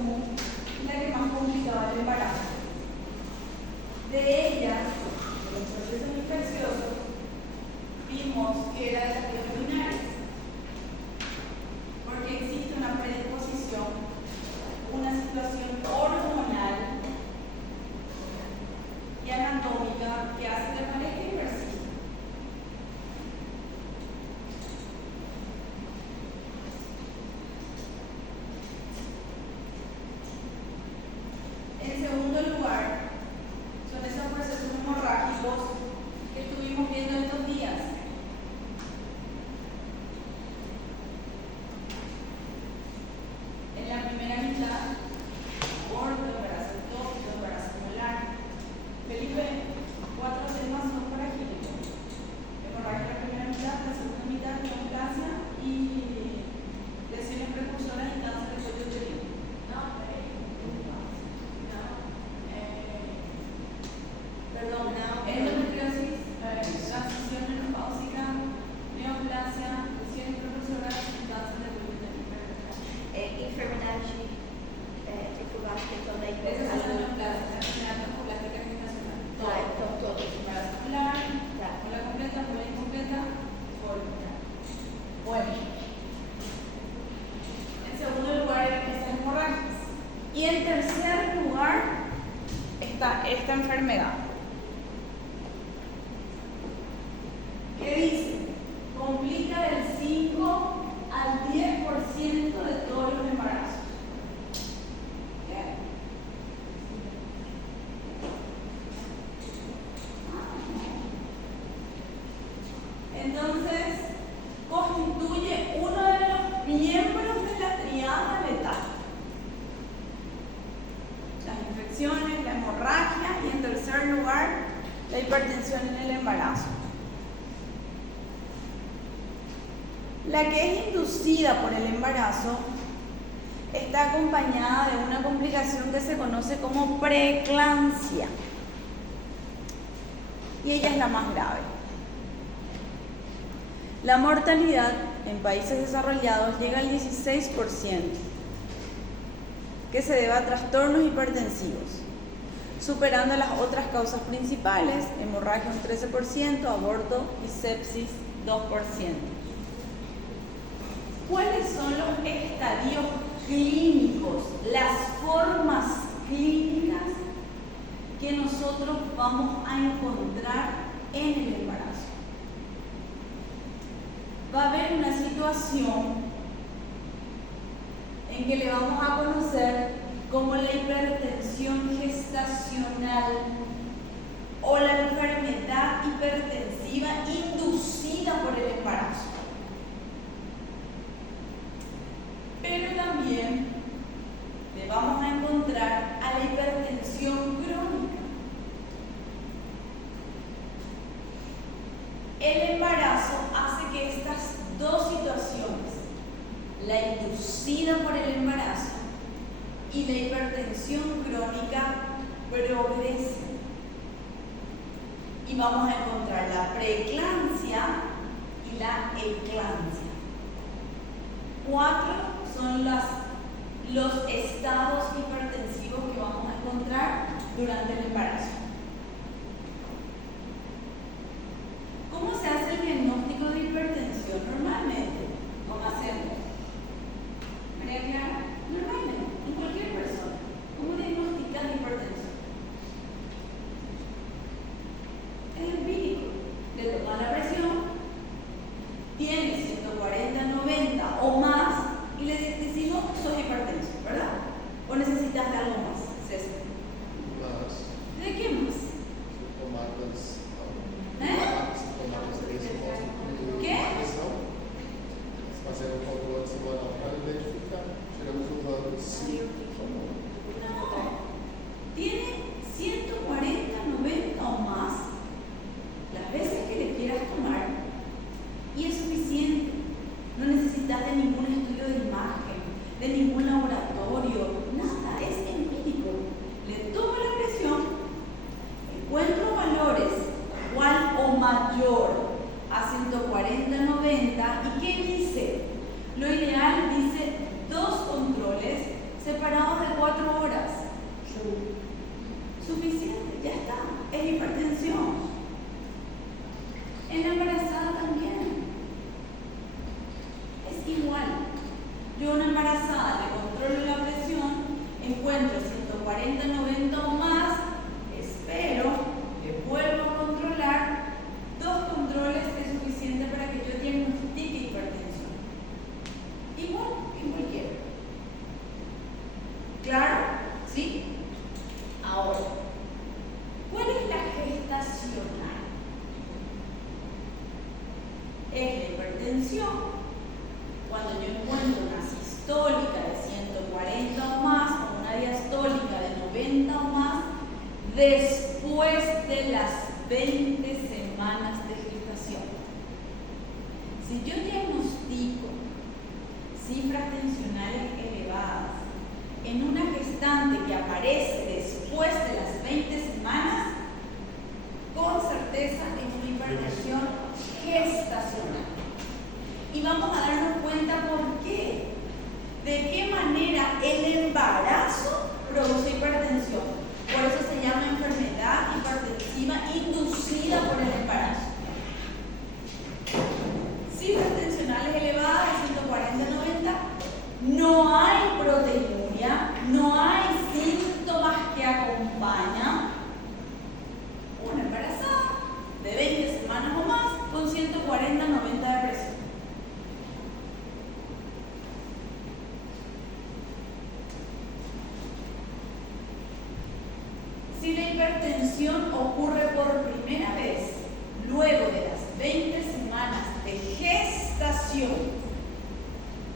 común y la que más complicaba el embarazo. De ellas, de los procesos infecciosos, vimos que era de las vías urinarias, porque existe una predisposición, una situación hormonal y anatómica que hace que aparezca y persista. En segundo lugar, son esos procesos hemorrágicos que estuvimos viendo estos días. En la primera mitad, aborto, embarazo ectópico, embarazo molar. Felipe, 4 temas son paragínicos. Hemorragia en la primera mitad, la segunda mitad, neoplasia y lesiones precursoras y cáncer de cuello uterino. Endometriosis, transición menopáusica, neoplasia, lesiones precursoras y cáncer de cuello uterino. Infertilidade, trifugástica também. Esas son las neoplasias, la gestacional, plástica gestacional. Então todos. Embarazo molar, mola completa, mola incompleta, fórmula. Bueno. En segundo lugar, estas hemorragias. Y en tercer lugar, está esta enfermedad. ¿Qué dice? Complica del 5 al 10% de todos los embarazos. ¿Qué? Entonces, constituye uno de los miembros de la triada letal. Las infecciones, la hemorragia y en tercer lugar, la hipertensión en el embarazo. La que es inducida por el embarazo está acompañada de una complicación que se conoce como preeclampsia. Y ella es la más grave. La mortalidad en países desarrollados llega al 16%, que se debe a trastornos hipertensivos, superando las otras causas principales: hemorragia un 13%, aborto y sepsis 2%. ¿Cuáles son los estadios clínicos, las formas clínicas que nosotros vamos a encontrar en el embarazo? Va a haber una situación en que le vamos a conocer como la hipertensión gestacional o la enfermedad hipertensiva inducida por el embarazo. Pero también le vamos a encontrar a la hipertensión crónica. El embarazo hace que estas dos situaciones, la inducida por el embarazo y la hipertensión crónica, progresen. Y vamos a encontrar la preeclampsia y la eclampsia. 4 son los estados hipertensivos que vamos a encontrar durante el embarazo. ¿Cómo se hace el diagnóstico de hipertensión normalmente? ¿Cómo hacemos? María Clara, normalmente, en cualquier persona, ¿cómo diagnosticas hipertensión? Es empírico. Le tomas la presión, tiene 140, 90 o más, y le decimos sos hipertenso, ¿verdad? ¿O necesitas de algo más, César? ¿De qué más? ¿Qué? No. Tiene 140, 90 o más, las veces que le quieras tomar, y es suficiente. No necesitas de ningún estudio de imagen, de ningún laboratorio, nada, es empírico. después de las 20 semanas de gestación. Si yo diagnostico cifras tensionales elevadas en una gestante que aparece después de las 20 semanas, con certeza es una hipertensión gestacional. Y vamos a darnos cuenta por qué. De qué manera el embarazo produce hipertensión. Por eso se llama enfermedad hipertensiva inducida por el embarazo. Cifras tensionales elevadas de 140 a 90. No hay proteinuria, no hay síntomas que acompañan una embarazada de 20 semanas o más con 140 a 90 de presión. Si la hipertensión ocurre por primera vez luego de las 20 semanas de gestación,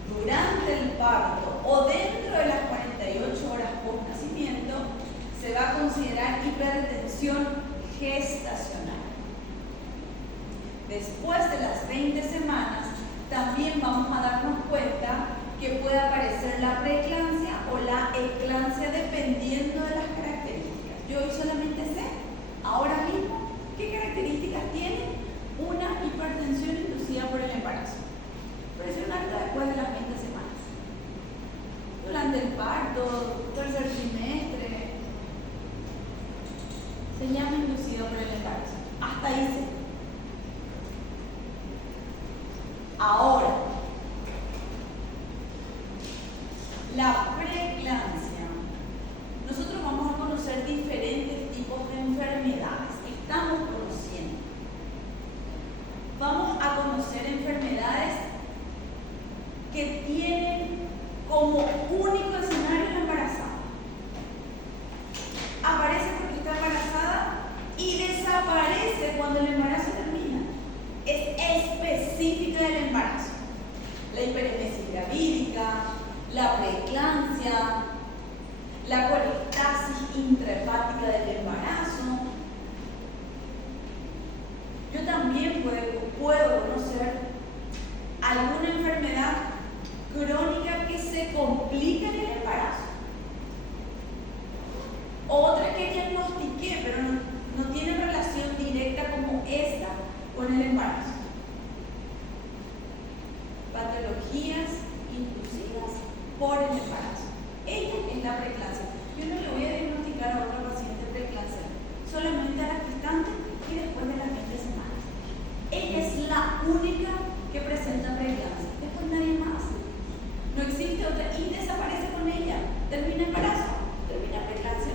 durante el parto o dentro de las 48 horas post nacimiento, se va a considerar hipertensión gestacional. Después de las 20 semanas, también vamos a darnos cuenta que puede aparecer la preeclampsia o la eclampsia dependiendo de las características. Yo hoy solamente sé, ahora mismo, qué características tiene una hipertensión inducida por el embarazo. Presión alta después de las 20 semanas. Durante el parto, tercer trimestre, se llama inducida por el embarazo. Hasta ahí sé. Ahora, la preeclampsia. Nosotros vamos a conocer diferentes tipos de enfermedades. Estamos conociendo. Vamos a conocer enfermedades que tienen como único escenario la embarazada. Aparece porque está embarazada y desaparece cuando el embarazo termina. Es específica del embarazo. La hiperemesis gravídica, la preeclampsia, la colestasis intrahepática del embarazo. Yo también puedo conocer alguna enfermedad crónica que se complica en el embarazo. Otra que diagnostiqué, pero no tiene relación directa como esta con el embarazo. Patologías inducidas por el embarazo. Ella es la preeclampsia. Yo no le voy a diagnosticar a otra paciente preeclampsia, solamente a la gestante y después de las 20 semanas. Ella es la única que presenta preeclampsia. Después nadie más. No existe otra y desaparece con ella. Termina embarazo, termina preeclampsia.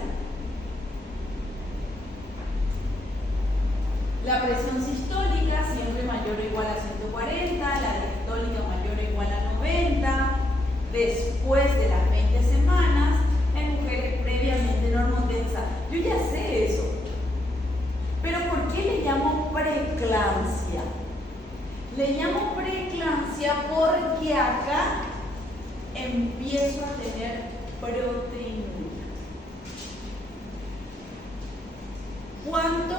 La presión sistólica siempre mayor o igual a 140, la diastólica mayor o igual a 90. Después de las 20 semanas, en mujeres previamente normotensa. Yo ya sé eso. Pero ¿por qué le llamo preeclampsia? Le llamo preeclampsia porque acá empiezo a tener proteinuria. ¿Cuánto?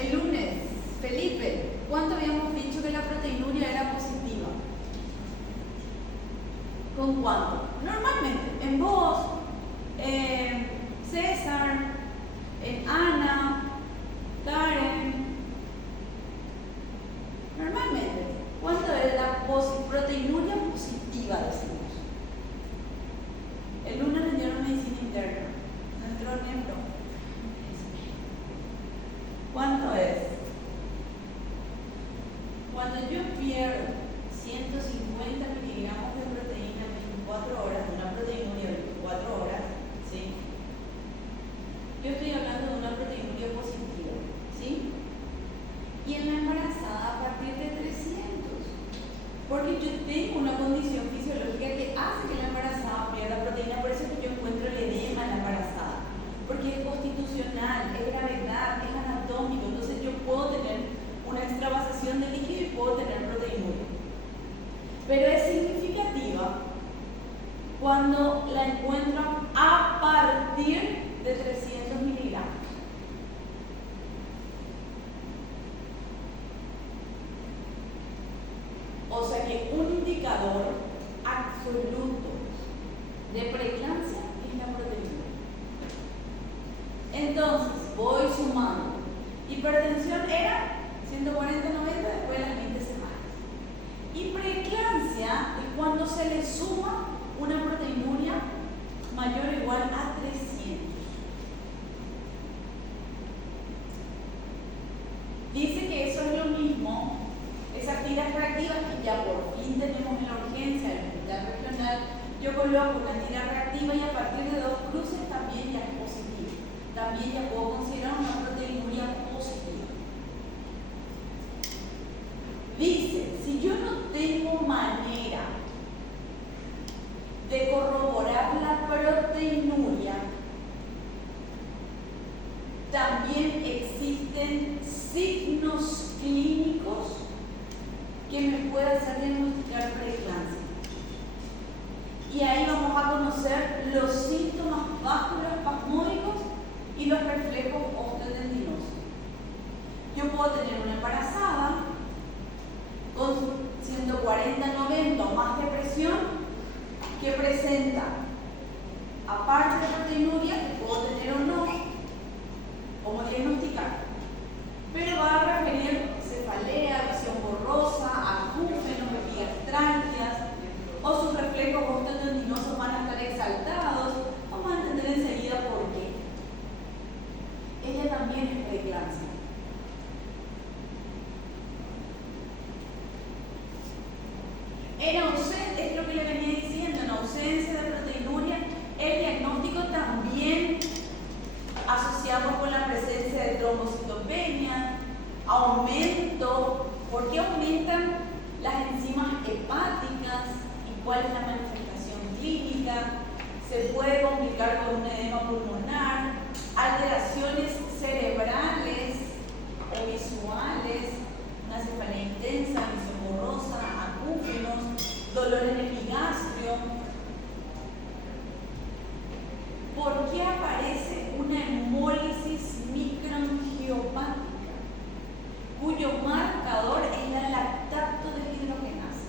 El lunes, Felipe, ¿cuánto habíamos dicho que la proteinuria era positiva? ¿Con cuánto? Normalmente, en vos, César, en Ana, Karen. Normalmente, ¿cuánto es la proteinuria positiva, decimos? El lunes nos dieron medicina interna, no entró neuro. ¿Cuánto es? Cuando yo pierdo 150 miligramos de proteína en 24 horas, voy sumando. Hipertensión era 140-90 después de las 20 semanas. Y preeclampsia es cuando se le suma una proteinuria mayor o igual a 300. Dice que eso es lo mismo, esas tiras reactivas que ya por fin tenemos en la urgencia del hospital regional. Yo coloco una tira reactiva y a partir de 2 cruces también ya es positivo. También ya puedo considerar una proteinuria positiva. Dice, si yo no tengo manera de corroborar la proteinuria, también existen signos clínicos que me pueden hacer diagnosticar preeclampsia. Y ahí vamos a conocer los síntomas vasculoespasmódicos y los reflejos osteotendinosos. Yo puedo tener una embarazada con 140-90 o más de presión que presenta, aparte de proteinuria, que puedo tener o no, como diagnosticar, pero va a referir cefalea, visión borrosa, acúfenos, vejigas tráqueas, o sus reflejos osteotendinosos van a estar exaltados. Vamos a entender enseguida por qué. Ella también es preeclampsia. En ausencia, es lo que le venía diciendo, en ausencia de proteinuria, el diagnóstico también asociamos con la presencia de trombocitopenia, aumento. ¿Por qué aumentan las enzimas hepáticas y cuál es la manifestación clínica? Se puede complicar con un edema pulmonar, alteraciones cerebrales o visuales, una cefalea intensa, visión borrosa, acúfenos, dolor en el epigastrio. ¿Por qué aparece una hemólisis microangiopática, cuyo marcador es la lactato deshidrogenasa?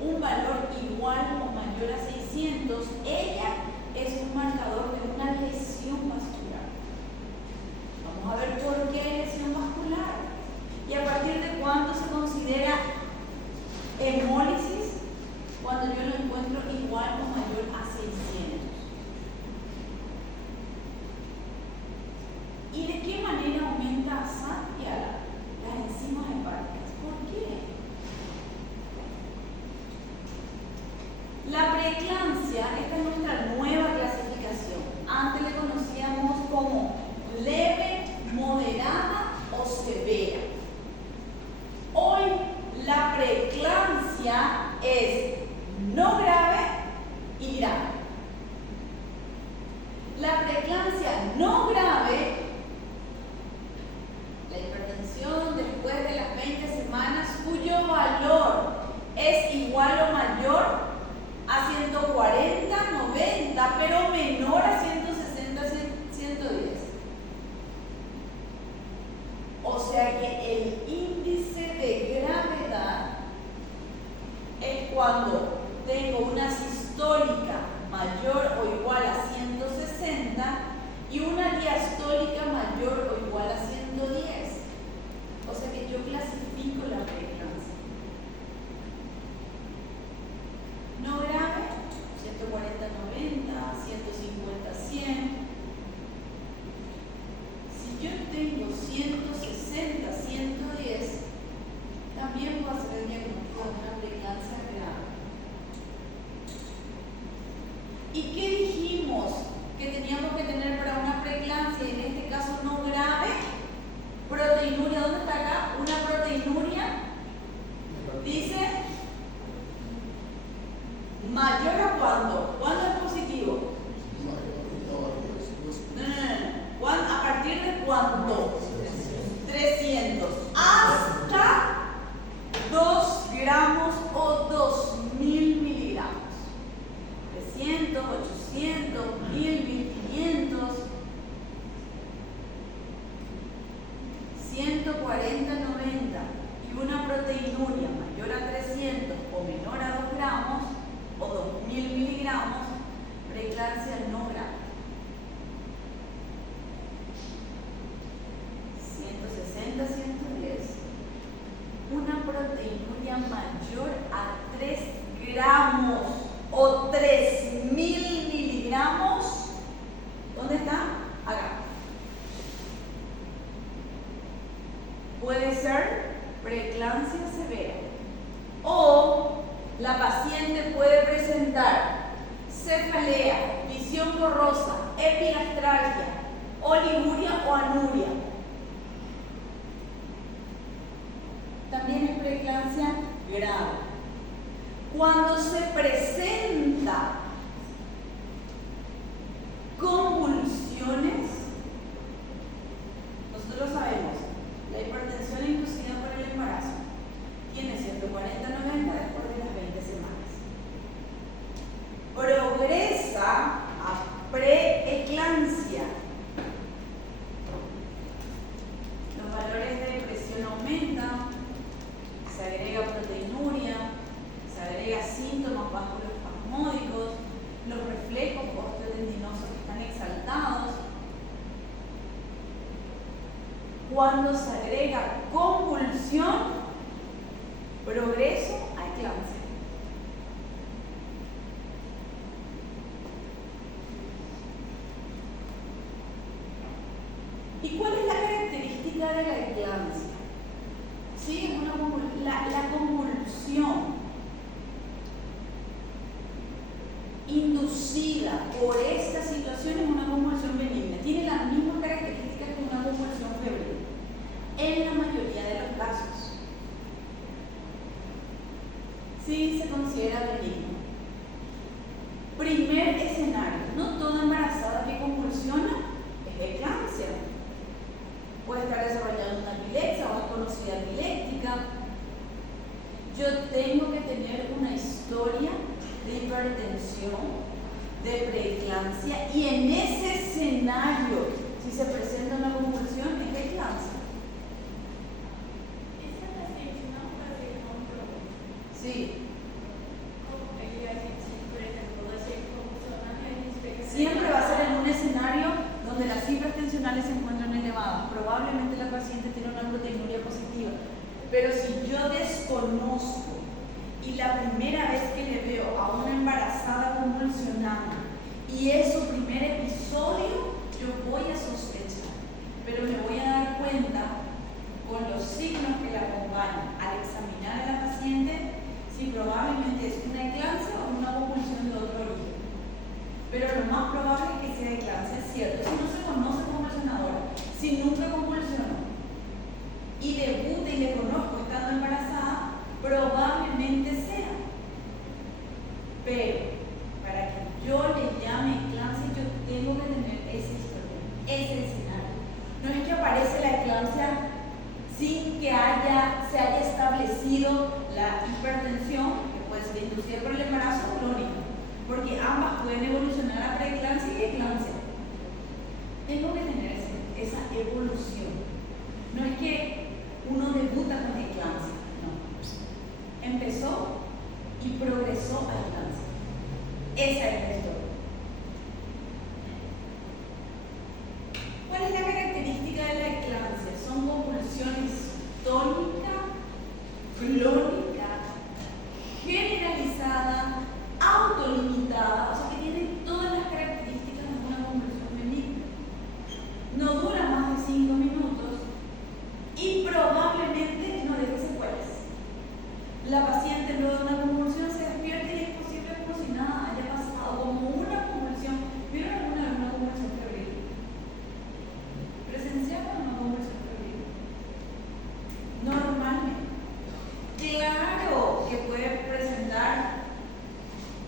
Un valor igual o mayor a 600, ella es un marcador de una lesión vascular. Vamos a ver por qué hay lesión vascular y a partir de cuándo se considera hemólisis, cuando yo lo encuentro igual o mayor a 600. ¿Y de qué manera aumenta Satyala las enzimas hepáticas? ¿Por qué? La preeclampsia, esta es nuestra nueva clasificación. Antes le conocíamos como leve, moderada o severa. Hoy la preeclampsia es no grave y grave. La preeclampsia no grave, la hipertensión después de las 20 semanas, cuyo valor es igual o mayor a 140, 90, pero menor a 160, 110. O sea que el índice de gravedad es cuando tengo una sistólica mayor o igual a 160 y una diastólica mayor o igual a 110. O sea que yo clasifico la preeclampsia. No grave, 140-90, 150-100. Si yo tengo 160-110, también puedo hacer el diagnóstico de una preeclampsia grave. ¿Y qué dijimos que teníamos que tener para una preeclampsia, en este caso no grave? Proteinuria, ¿dónde está acá? Una proteinuria, dice, mayor a cuándo? ¿Cuándo es positivo? No. ¿A partir de cuándo? 300. Hasta 2 gramos o 2000 miligramos. 300, 800, 1000, 1500, 140, 90 y una proteinuria mayor a 300 o menor a 2 gramos o 2000 miligramos, preeclampsia no grave. diarrea, visión borrosa, epigastralgia, oliguria o anuria. También es preeclampsia grave. Cuando se presenta convulsiones, nosotros sabemos, la hipertensión inducida por el embarazo tiene 140-90 después de las 20 semanas. Progresa a preeclampsia. Los valores de presión aumentan, se agrega proteinuria, se agrega síntomas vasculoespasmódicos, los reflejos osteotendinosos que están exaltados. Cuando se agrega convulsión, progreso a eclampsia. ¿Y cuál es la característica de la eclampsia? Sí, es la convulsión inducida por esta situación es una convulsión benigna. Tiene las mismas características que una convulsión febril en la mayoría de los casos. Sí se considera benigno. Primer escenario, no toda embarazada que convulsiona es eclampsia. Puede estar desarrollando una epilepsia o desconocida epiléptica. Yo tengo que tener una historia de hipertensión, de preeclampsia, y en ese escenario, si se presenta una convulsión, es eclampsia. ¿Esta paciente no puede controlar? Sí. Siempre Siempre va a ser en un escenario donde las cifras tensionales se encuentran elevadas. Probablemente la paciente tiene una proteinuria positiva. Pero si yo desconozco y la primera vez que le veo a una embarazada convulsionando y es su primer episodio, yo voy a sospechar. Pero me voy a dar cuenta con los signos que la acompañan al examinar a la paciente si probablemente es una eclampsia o una convulsión de otro origen. Pero lo más probable es que sea eclampsia, es cierto. Si no se conoce convulsionadora, si nunca convulsionó y debuta y le conozco estando embarazada, probablemente sea. Pero para que yo le llame eclampsia, yo tengo que tener esa historia, ese escenario. No es que aparece la eclampsia sin que se haya establecido la hipertensión, que puede ser inducida por el embarazo o crónica, porque ambas pueden evolucionar a preeclampsia y eclampsia. Tengo que tener esa evolución. No es que uno debuta con eclampsia, no. Empezó y progresó a eclampsia. Esa es la historia. ¿Cuál es la característica de la eclampsia? Son convulsiones tónica, clónica, generalizada, autolimitada, o sea que tienen todas las características de una convulsión benigna. No dura más de 5 minutos y probablemente no deje secuelas. La paciente luego de una convulsión se despierta y es posible como si nada haya pasado, como una convulsión. ¿Vieron alguna vez una convulsión febril? ¿Presenciaron una convulsión febril? Normalmente. Claro que puede presentar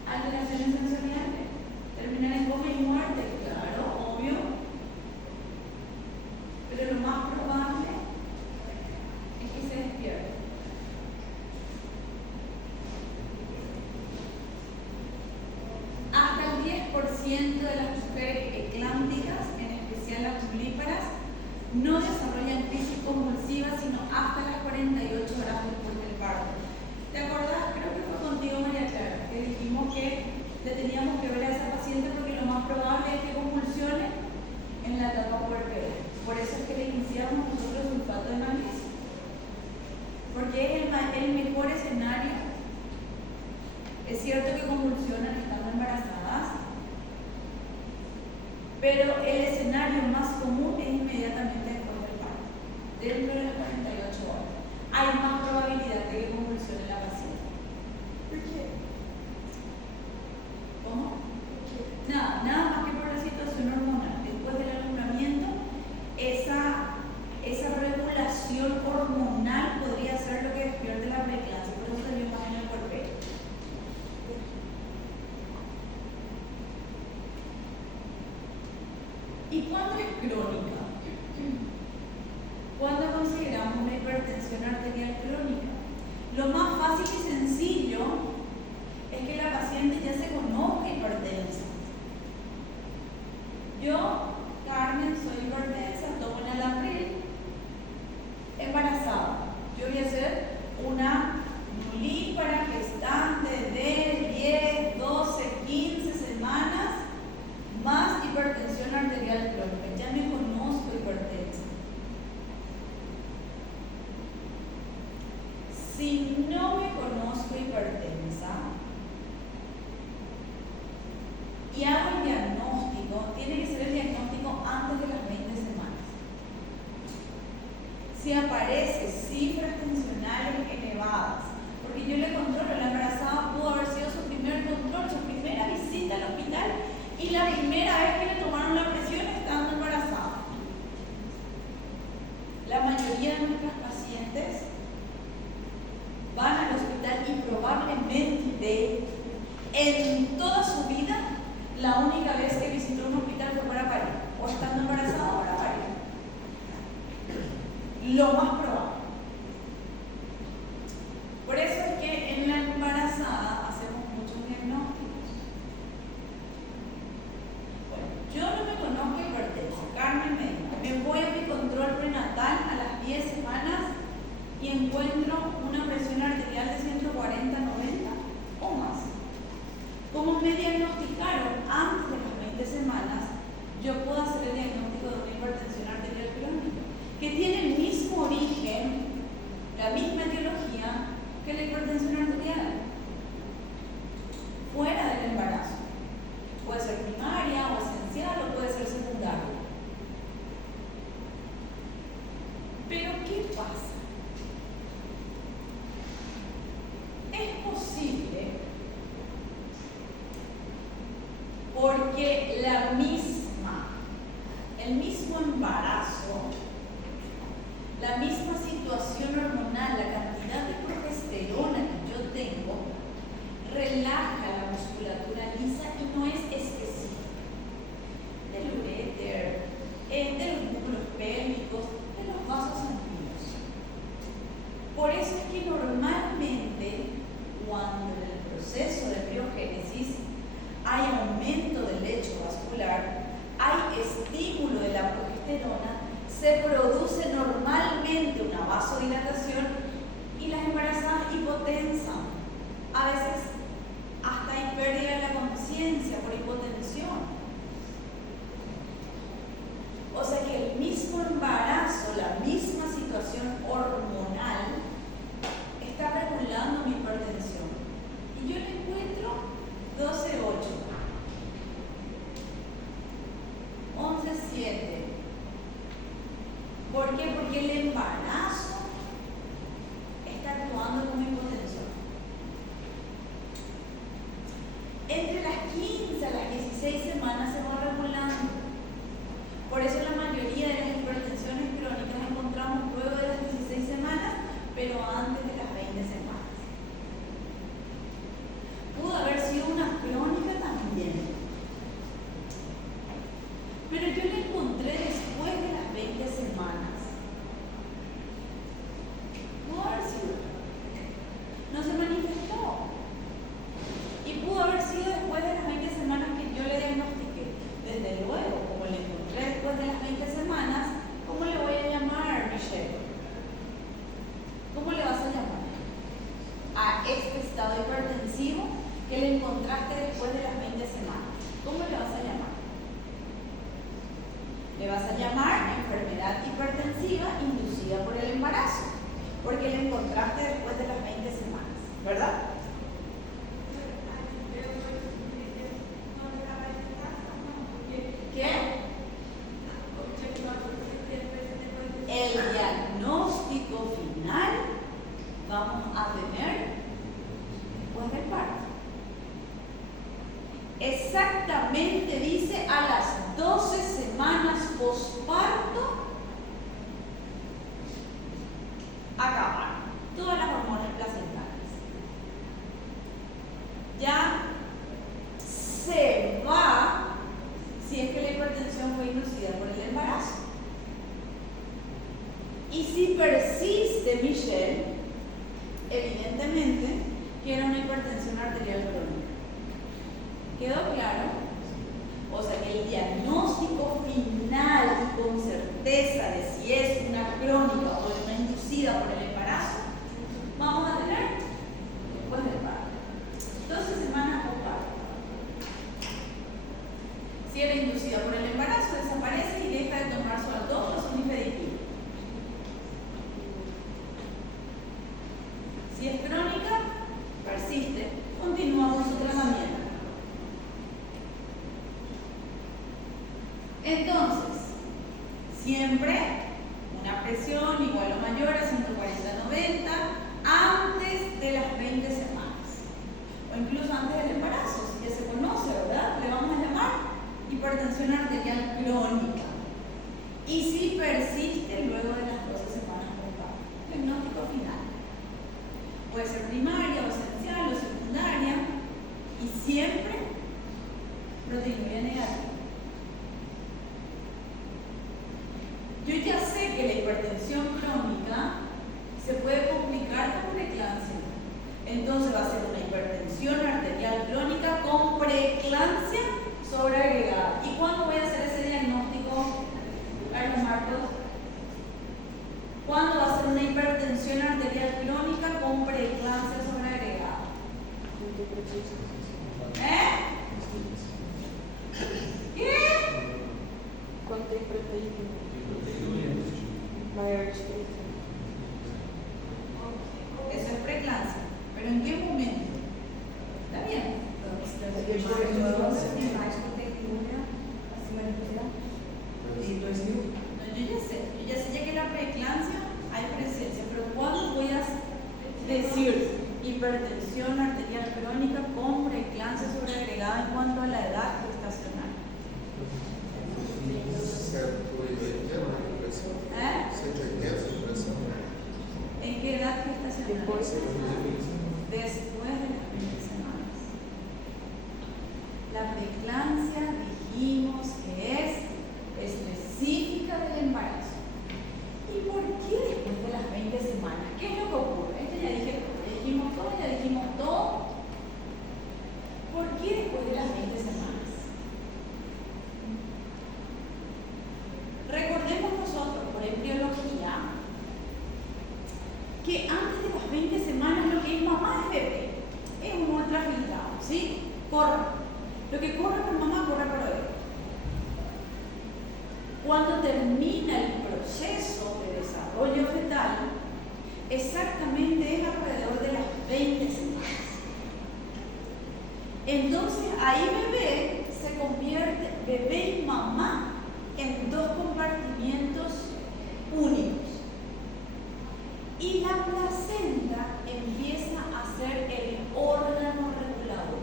alteraciones sensoriales, terminar en coma y muerte, claro, obvio. Pero lo más probable es que se despierte. Hasta el 10% de las mujeres eclámpticas, en especial las mulíparas, no desarrollan crisis convulsiva sino hasta las 48 horas después del parto. ¿Te acordás? Creo que fue contigo, María Clara, que dijimos que le teníamos que ver a esa paciente porque lo más probable es que convulsione en la etapa puerperal. Por eso es que le iniciamos nosotros sulfato de magnesio. Porque es el mejor escenario. Es cierto que convulsionan estando embarazadas, pero el escenario más común es inmediatamente después del parto, dentro de las 48 horas. Hay más probabilidad de que convulsione la paciente. ¿Por qué? ¿Cómo? ¿Por qué? No, ¿Y cuándo es crónica? ¿Cuándo consideramos una hipertensión arterial crónica? Lo más fácil y sencillo es que la paciente ya se conozca hipertensa. Yo, Carmen, soy hipertensa, tomo enalapril, embarazada. Yo voy a hacer una nulípara gestante de 10, 12, 15 semanas más hipertensión arterial crónica. Ya me conozco hipertensa. Si no me conozco hipertensa y hago el diagnóstico, tiene que ser el diagnóstico antes de las 20 semanas. Si aparece cifras tensionales elevadas, porque yo le controlo, la embarazada pudo haber sido su primer control, su primera visita al hospital y la primera vez que le tomaron la presión estando embarazada. La mayoría de nuestras pacientes van al hospital y probablemente en toda su vida la única vez que visitó un hospital fue para parir, o estando embarazada o para parir. Lo más probable. Por eso es que en la embarazada hacemos muchos diagnósticos. Bueno, yo no me conozco hipertensa. Carmen me dijo, me voy a mi control prenatal a las 10 semanas y encuentro una presión arterial de 140, 90 o más. Como me diagnosticaron antes de las 20 semanas, yo puedo hacer el diagnóstico de una hipertensión arterial crónica, que tiene el mismo origen, la misma etiología que la hipertensión arterial, fuera del embarazo. Puede ser primaria o esencial o puede ser secundaria. Pero ¿qué pasa? Es posible porque el mismo embarazo, la misma situación hormonal, la cantidad de progesterona que yo tengo, relaja la musculatura lisa y no es específica del uréter, de los músculos pélvicos, de los vasos sanguíneos. Por eso es que normalmente cuando en el proceso de criogénesis hay aumento del lecho vascular, hay estímulo de la progesterona, se produce normalmente una vasodilatación y las embarazadas hipotensan. A veces hasta hay pérdida de la conciencia por hipotensión. O sea que el mismo embarazo, la misma situación hormonal está regulando mi hipertensión. Y yo le encuentro 12,8, 11,7. ¿Por qué? Porque el embarazo está actuando como hipotensión. Entre las 15 a las 16 semanas se va regulando. Por eso la mayoría de las hipertensiones crónicas encontramos luego de las 16 semanas, pero antes de las 20 semanas. Pudo haber sido una crónica también. Pero yo la encontré después de las 20 semanas. Pudo haber sido. No se manifestó. Y pudo haber sido después de las 20 semanas que yo le diagnostiqué. Desde luego, como le encontré después de las 20 semanas, ¿cómo le voy a llamar, Michelle? ¿Cómo le vas a llamar a este estado hipertensivo que le encontraste después de las 20 semanas? ¿Cómo le vas a llamar? Le vas a llamar enfermedad hipertensiva inducida por el embarazo, porque le encontraste después de las 20 semanas, ¿verdad? ¿Qué? El diagnóstico final vamos a tener después del parto. Exactamente dice a las 12 semanas posparto acabar todas las hormonas placentales. Ya se va, si es que la hipertensión fue inducida por el embarazo. Y si persiste Michelle, evidentemente que era una hipertensión arterial crónica. ¿Quedó claro? O sea que el diagnóstico final y con certeza de si es una crónica o una inducida por el embarazo, vamos a tener después del parto. 12 semanas por parto. Si era inducida por el embarazo, desaparece y deja de tomar su aldol o su nifedipina. Si es crónica, persiste, continúa con su tratamiento. Entonces, siempre una presión igual o mayor a 140/90 antes de las 20 semanas. O incluso antes del embarazo, si ya se conoce, ¿verdad? Le vamos a llamar hipertensión arterial crónica. Y si persiste luego de las 12 semanas por parto. Diagnóstico final. Puede ser primaria o esencial o secundaria. Y siempre proteinuria negativa. Yo ya sé que la hipertensión crónica se puede complicar con preeclampsia. Entonces va a ser una hipertensión arterial crónica con preeclampsia sobreagregada. ¿Y cuándo voy a hacer ese diagnóstico, Carlos Marcos? ¿Cuándo va a ser una hipertensión arterial crónica con preeclampsia sobreagregada? ¿Qué? ¿Cuánto hay proteína? Mayor chiquita. Eso es preeclampsia. ¿Pero en qué momento? ¿Está bien? No, yo ya sé que la preeclampsia hay presencia, pero ¿cuándo voy a decir hipertensión arterial crónica con preeclampsia sobreagregada en cuanto a la edad gestacional? ¿En qué edad gestacional? Después de las 20 semanas. La preeclampsia dijimos que es específica del embarazo. ¿Y por qué después de las 20 semanas? ¿Qué es lo que ocurre? Esto ya dijimos todo. ¿Por qué después de las 20 semanas? Recordemos nosotros por embriología que antes de las 20 semanas lo que es mamá es bebé, es un ultrafiltrado, ¿sí? Corre. Lo que corre por mamá, corre por bebé. Cuando termina el proceso de desarrollo fetal, exactamente es alrededor de las 20 semanas. Entonces ahí bebé se convierte, bebé y mamá, en dos compartimientos únicos. Y la placenta empieza a ser el órgano regulador.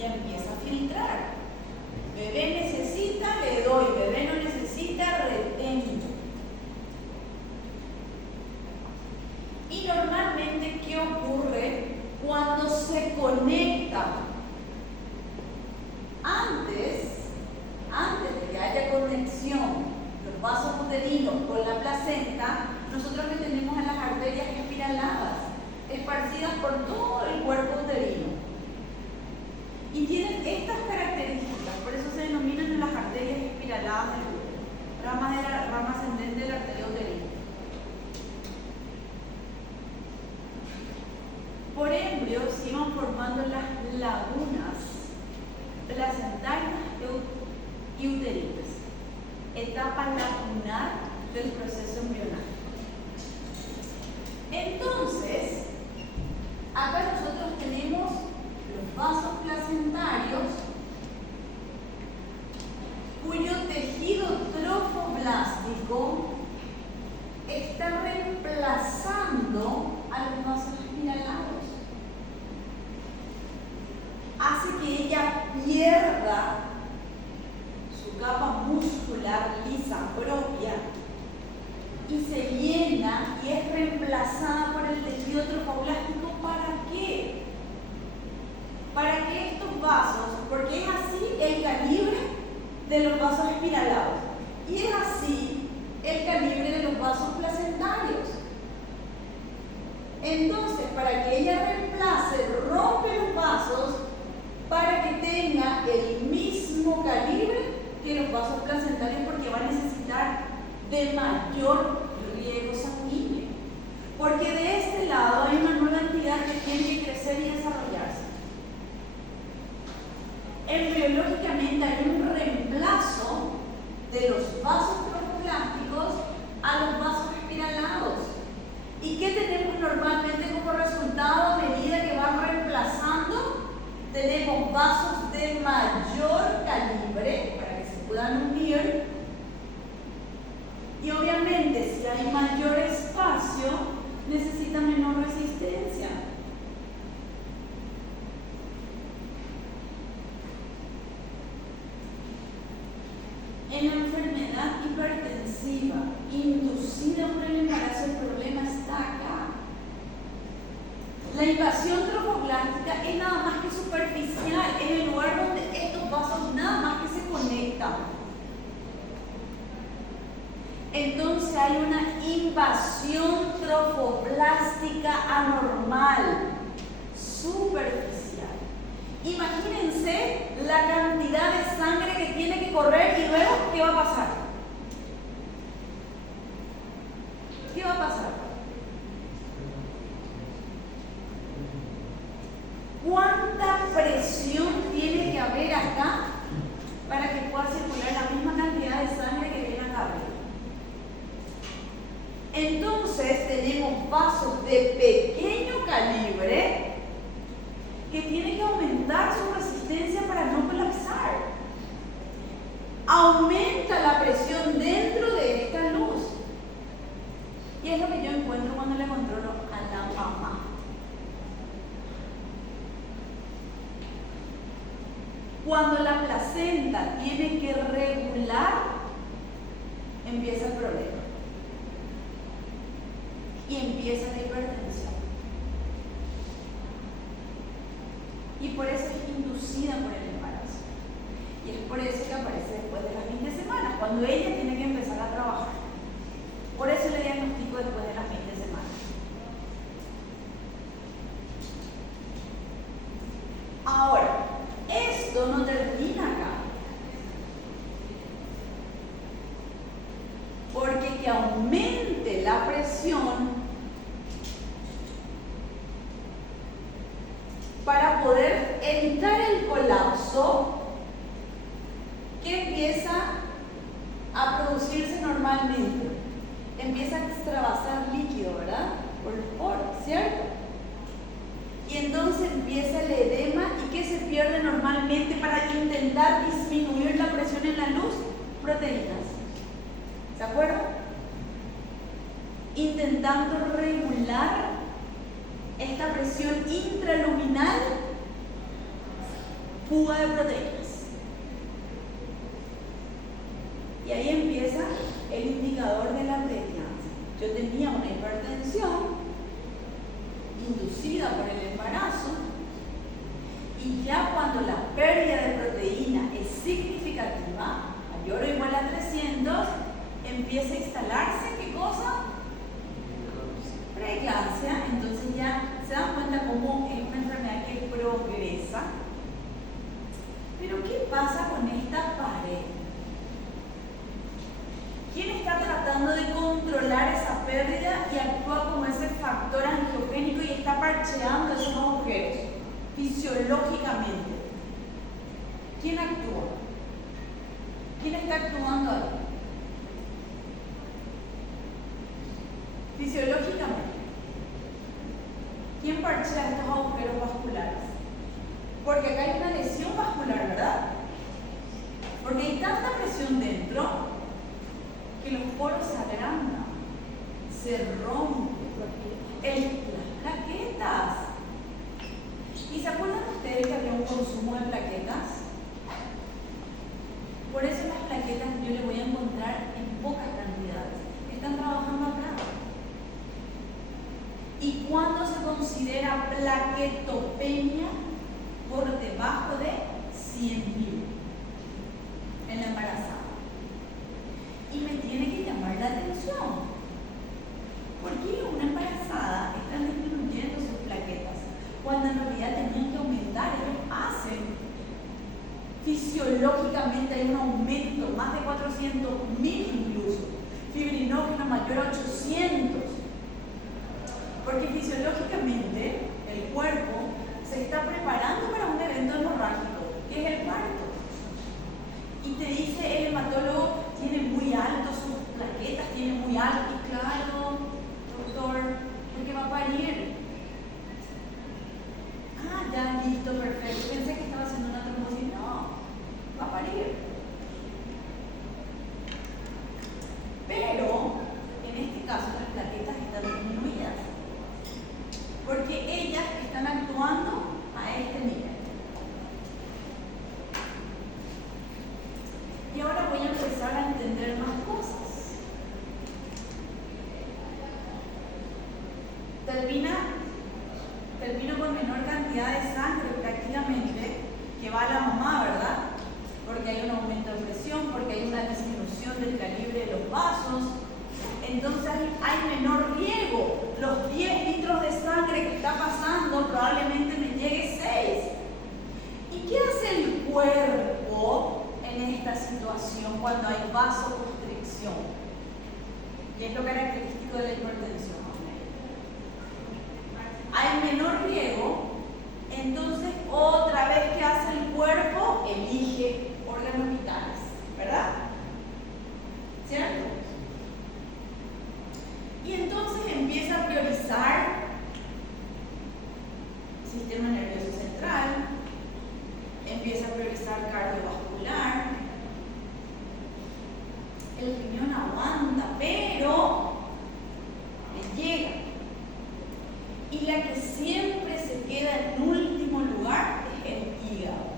Ya empieza a filtrar. Bebé necesita, le doy. Bebé no necesita, retengo. Y normalmente, ¿qué ocurre cuando se conecta? Antes de que haya conexión los vasos uterinos con la placenta, nosotros le tenemos a las arterias espiraladas, esparcidas por todo el cuerpo uterino. Y tienen estas características, por eso se denominan las arterias espiraladas del útero, rama ascendente de la arteria uterina. Por embrio se iban formando las lagunas placentarias y uterinas, etapa lagunar del proceso embrionario. Entonces, acá nosotros tenemos los vasos placentarios cuyo tejido trofoblástico está reemplazando a los vasos espiralados. Hace que ella pierda su capa muscular lisa propia y se llena y es reemplazada por el tejido trofoblástico. ¿Para qué? Para que estos vasos, porque es así el calibre de los vasos espiralados. Y es así el calibre de los vasos placentarios. Entonces, para que ella reemplace, rompe los vasos para que tenga el mismo calibre que los vasos placentarios, porque va a necesitar de mayor riego sanguíneo. Porque de este lado hay una nueva entidad que tiene que crecer y desarrollarse. Embriológicamente hay un reemplazo de los vasos trofoblásticos a los vasos espiralados. ¿Y qué tenemos normalmente como resultado a medida que van reemplazando? Tenemos vasos de mayor calibre para que se puedan unir. Y obviamente, si hay mayor espacio, necesita menor resistencia. En la enfermedad hipertensiva inducida por el embarazo, el problema está acá. La invasión trofoblástica es nada más que superficial, es el lugar donde estos vasos nada más que se conectan. Entonces hay una invasión trofoblástica anormal, superficial. Imagínense la cantidad de sangre que tiene que correr y luego, ¿qué va a pasar? ¿Qué va a pasar? ¿Cuánta presión tiene que haber acá para que pueda circular la misma cantidad de sangre que viene acá arriba? Entonces tenemos vasos de pequeño calibre que tienen que aumentar su resistencia para no colapsar. Aumenta la presión dentro de esta luz. Y es lo que yo encuentro cuando le controlo a la mamá. Cuando la placenta tiene que regular, empieza el problema. Y empieza la hipertensión. Y por eso es inducida por el embarazo. Y es por eso que aparece después de las 20 semanas, cuando ella tiene que empezar a trabajar. Por eso le diagnostico después de las 20 semanas. Ahora, esto no termina acá. Porque que aumente la presión para poder evitar el colapso que empieza a producirse normalmente. Empieza a extravasar líquido, ¿verdad? Por los poros, ¿cierto? Y entonces empieza el edema. ¿Y qué se pierde normalmente para intentar disminuir la presión en la luz? Proteínas. ¿Se acuerdan? Intentando regular esta presión intraluminal, fuga de proteínas. Y ahí empieza el indicador de la preeclampsia. Yo tenía una hipertensión inducida por el embarazo y ya cuando la pérdida de proteína es significativa, mayor o igual a 300, empieza a instalarse, ¿qué cosa? Preeclampsia. Entonces ya se dan cuenta cómo es una enfermedad que progresa. Pero ¿qué pasa con esta pared? ¿Quién está tratando de controlar esa pérdida y actúa como ese factor angiogénico y está parcheando esos agujeros fisiológicamente? ¿Quién actúa? ¿Quién está actuando ahí? Fisiológicamente. ¿Quién parchea estos agujeros vasculares? Porque acá hay una lesión vascular, ¿verdad? Porque hay tanta presión dentro que los poros se agrandan, se rompen, las plaquetas. ¿Y se acuerdan ustedes que había un consumo de plaquetas? Por eso las plaquetas yo les voy a encontrar en pocas cantidades. Están trabajando acá. ¿Y cuándo se considera plaquetopenia? Por debajo de 100.000 en la embarazo. fisiológicamente hay un aumento, más de 400.000 incluso, fibrinógeno mayor a 800, porque fisiológicamente el cuerpo se está preparando para un evento hemorrágico, que es el parto. Y te dice el hematólogo, tiene muy alto sus plaquetas, tiene muy alto, y claro, doctor, porque va a parir. Ah, ya, listo, perfecto. Pensé que estaba haciendo una trombosis. No, va a parir. Pero, en este caso, las plaquetas están disminuidas, porque ellas están actuando a este nivel. Y ahora voy a empezar a entender más cosas. Termino con menor cantidad de sangre prácticamente que va a la mamá, ¿verdad? Porque hay un aumento de presión, porque hay una disminución del calibre de los vasos. Entonces hay menor riego. Los 10 litros de sangre que está pasando probablemente me llegue 6. ¿Y qué hace el cuerpo en esta situación cuando hay vasoconstricción? Y es lo característico de la hipertensión. Hay menor riego, entonces otra vez ¿qué hace el cuerpo? Elige órganos vitales, ¿verdad? ¿Cierto? Y entonces empieza a priorizar sistema nervioso central, empieza a priorizar cardiovascular, el riñón aguanta, pero le llega. Y la que siempre se queda en último lugar es el hígado.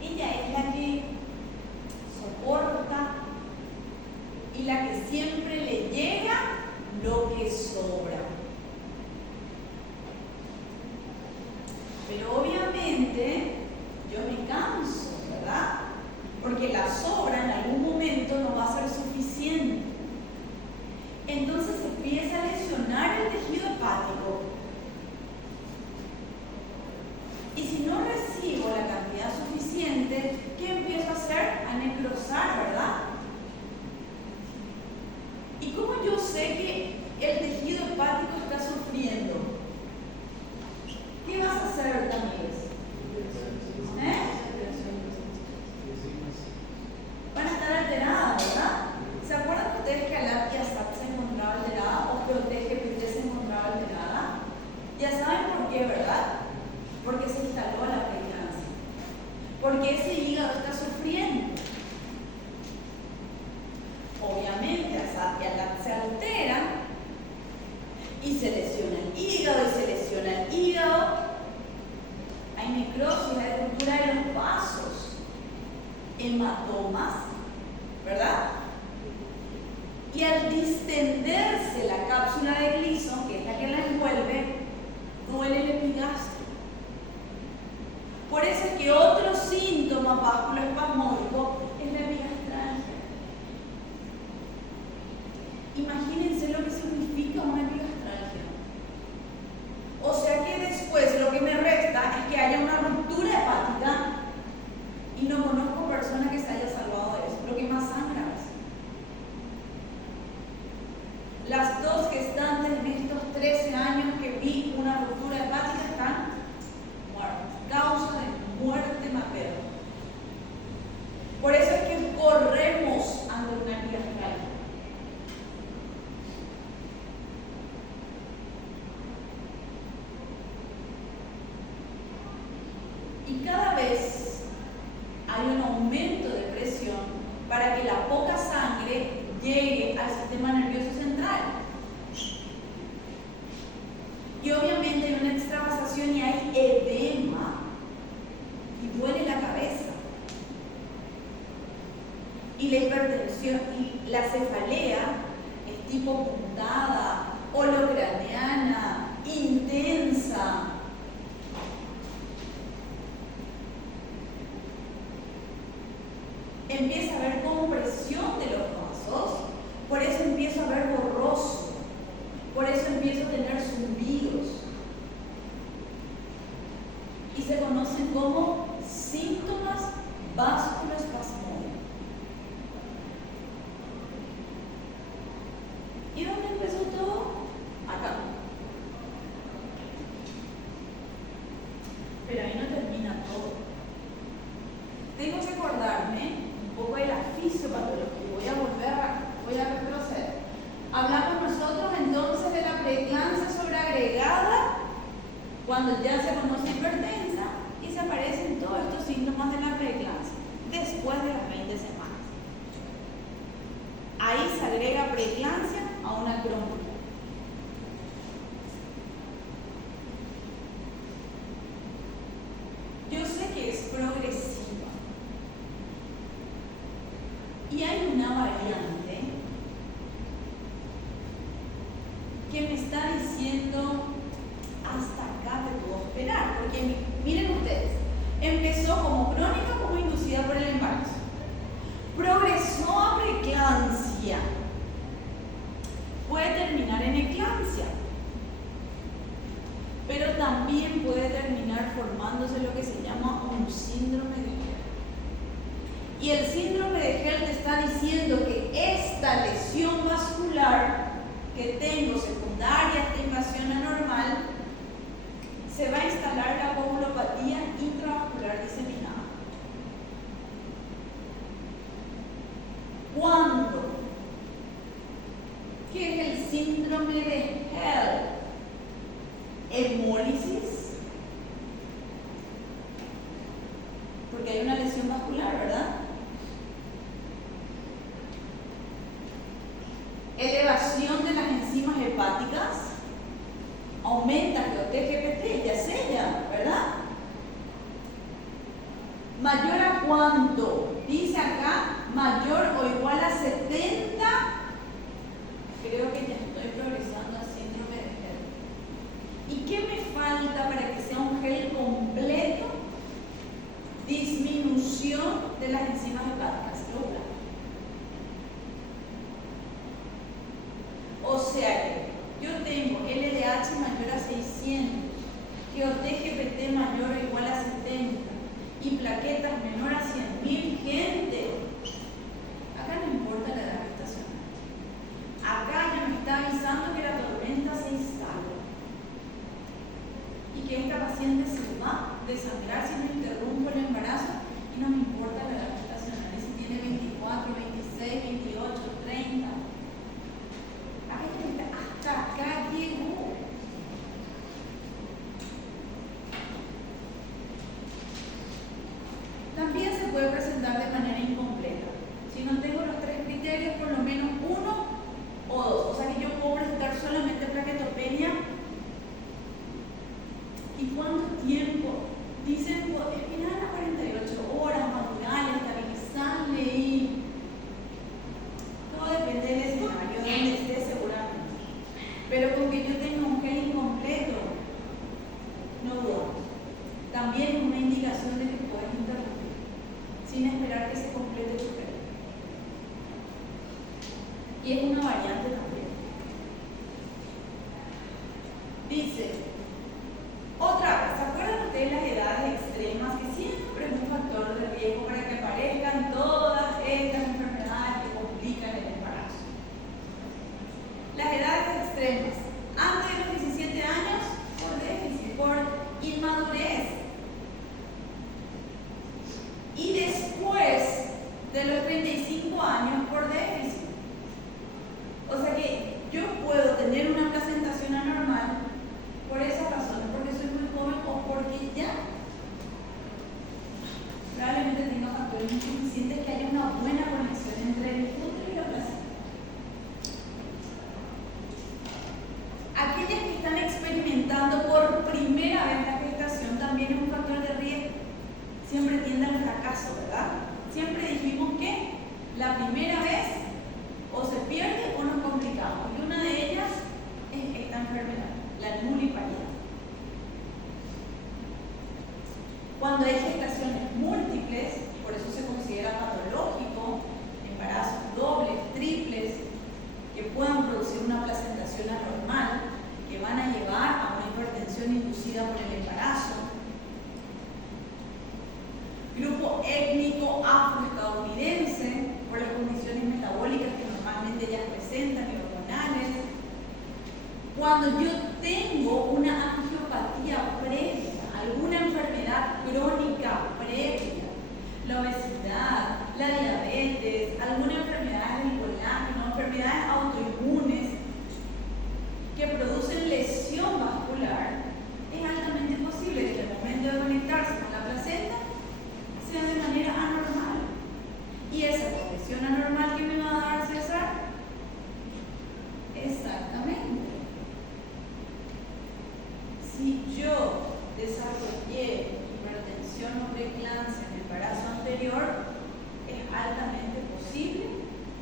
Ella es la que soporta y la que siempre le llega lo que sobra. Pero obviamente yo me canso, ¿verdad? Porque la sobra en algún momento no va a ser suficiente. Entonces empieza a lesionar el tejido hepático. Y si no recibo la cantidad suficiente, ¿qué empiezo a hacer? A necrosar, ¿verdad? ¿Y cómo yo sé que el tejido hepático está sufriendo? ¿Qué vas a hacer, Tamires? Van a estar alteradas, ¿verdad? ¿Se acuerdan ustedes que Alapia-Sat se encontraba alterada o Protege-PT se encontraba alterada? Ya saben por qué, ¿verdad? Porque se instaló la preeclampsia. Porque ese hígado está sufriendo. Obviamente, Alapia-Lat se altera y se lesiona el hígado, hay necrosis, hay ruptura de los vasos, hematomas, ¿verdad? Y al distenderse la cápsula de Gleason, que es la que la envuelve, duele el epigastrio. Por eso es que otro síntoma vasculoespasmódico es la epigastralgia. Imagínense lo que significa una epigastralgia. O sea que después lo que me resta es que haya una ruptura hepática y no conozco persona que se haya salvado de eso. Lo que más sangra es. Las dos gestantes en estos 13 años que vi una ruptura hepática están muertas. Causa de muerte materna. Por eso es que corremos ante una epigastralgia. Y cada vez hay un aumento de presión para que la poca sangre llegue al sistema nervioso central. Y obviamente hay una extravasación y hay edema y duele la cabeza. Y la hipertensión y la cefalea es tipo puntada, holocraneana, intensa. Empieza a haber compresión de los vasos, por eso empiezo a ver borroso, por eso empiezo a tener zumbidos. Y se conocen como síntomas vasculares. fisiopatología. Voy a retroceder. Hablamos nosotros entonces de la preeclampsia sobreagregada cuando ya se conoce hipertensa y se aparecen todos estos síntomas de la preeclampsia después de las 20 semanas. Ahí se agrega preeclampsia a una crónica. Yo sé que es progresiva y hay una variante que me está diciendo hasta acá te puedo esperar, porque miren ustedes, empezó como crónica, como inducida por el embarazo, progresó a preeclampsia, puede terminar en eclampsia, pero también puede terminar formándose lo que se llama un síndrome de Held. Y el síndrome de Held te está diciendo que esta lesión vascular que tengo secundaria a esta invasión anormal, se va a instalar la coagulopatía intravascular diseminada. ¿Cuándo? ¿Qué es el síndrome de Held? Hemólisis, porque hay una lesión vascular, ¿verdad? Elevación de las enzimas hepáticas, aumenta GOT-GPT, ya sella, ¿verdad? ¿Mayor a cuánto? Dice acá, mayor o igual a 70. Creo que ya estoy progresando al síndrome de Held. ¿Y qué me falta para que sea un Held completo? Disminución de las enzimas hepáticas. O sea que yo tengo LDH mayor a 600, GOT-GPT mayor o igual a 70 y plaquetas menor a 100.000, gente. Acá no importa la edad gestacional. Acá ya me está avisando que la tormenta se instala y que esta paciente se va a desangrar si no interrumpo el embarazo y no me importa la edad gestacional, y si tiene 24, 26, 28, 30. Hasta acá llegó. También se puede presentar de manera incompleta. Si no tengo los 3 criterios, por lo menos 1 o 2. O sea que yo puedo presentar solamente plaquetopenia. ¿Y cuánto tiempo? Dicen, pues, esperar a 48 horas, madurar, estabilizarle y todo depende del escenario donde esté seguramente. Pero con que yo tenga un gel incompleto, no dudamos. También es una indicación de que puedes interrumpir sin esperar que se complete tu gel. Y es una variante también. Dice, otra vez, ¿se acuerdan ustedes las edades extremas? Que siempre es un factor de riesgo para que aparezcan todas estas enfermedades que complican el embarazo. Las edades extremas, antes de los 17 años, por déficit, por inmadurez. Y después de los 35 años, por déficit. O sea que yo puedo tener una placentación anormal por esas razones, porque soy muy joven o porque ya probablemente tenga factores insuficientes que haya una buena conexión entre el útero y la placenta. Aquellas que están experimentando por primera vez la gestación también es un factor de riesgo. Siempre tiende al fracaso, ¿verdad? Siempre dijimos que la primera vez o se pierde o nos complicamos. Y una de ellas es esta enfermedad, la nuliparidad. Cuando hay gestaciones múltiples, por eso se considera patológico, embarazos dobles, triples, que puedan producir una placentación anormal, que van a llevar a una hipertensión inducida por el embarazo. Grupo étnico afroestadounidense, por las condiciones metabólicas que normalmente ellas presentan y hormonales. Cuando yo tengo una angiopatía previa, alguna enfermedad crónica previa, la obesidad, la diabetes, contracción anormal que me va a dar, César? Exactamente. Si yo desarrollé hipertensión o preeclampsia en el embarazo anterior, es altamente posible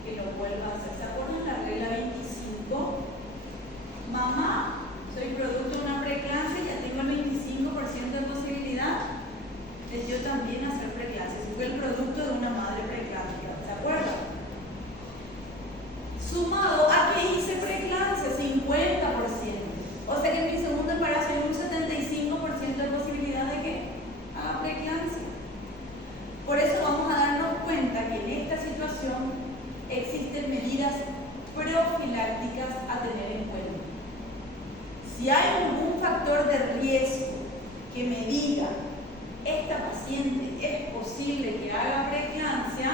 que lo vuelva a hacer. ¿Se acuerdan la regla 25? Mamá, soy producto de una preeclampsia y ya tengo el 25% de posibilidad de yo también hacer preeclampsia. Si fue el producto de una madre preeclámptica, ¿se acuerdan? Sumado a que hice preeclampsia, 50%. O sea que en mi segundo embarazo hay un 75% de posibilidad de que haga preeclampsia. Por eso vamos a darnos cuenta que en esta situación existen medidas profilácticas a tener en cuenta. Si hay algún factor de riesgo que me diga esta paciente es posible que haga preeclampsia,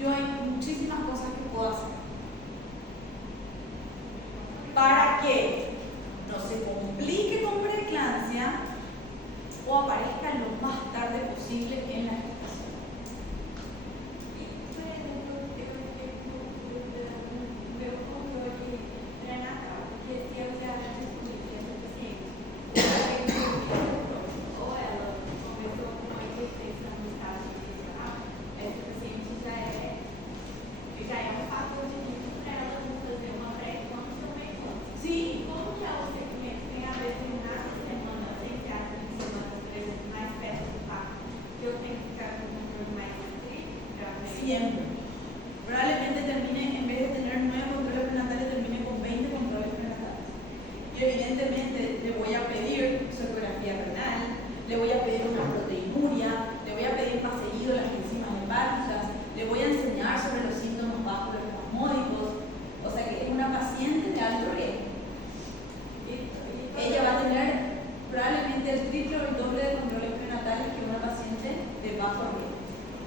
yo hay muchísimas cosas que puedo hacer para que no se complique con preeclampsia o aparezca lo más tarde posible en la gestación. Por ejemplo, meu controle pré-natal, porque se eu já descobri que essa paciente ou ela começou com uma hipertensão no estado gestacional, essa paciente já é um fator de risco para ela não fazer uma pré-eclâmpsia ou uma eclâmpsia. Sí. Como que ela se comenta? Tem a determinada semana, sem ser as 20 semanas, por exemplo, mais perto do parto, que eu tenho que ficar com um controle mais estrito para ver. Siempre. Probablemente termine, en vez de tener 9 controles prenatales, termine con 20 controles prenatales. Y evidentemente le voy a pedir sonografía renal, le voy a pedir una proteinuria, le voy a pedir más seguido las enzimas hepáticas, le voy a enseñar sobre los síntomas vasculoespasmódicos. O sea que es una paciente de alto riesgo. Ella va a tener probablemente el triple o el doble de controles prenatales que una paciente de bajo riesgo.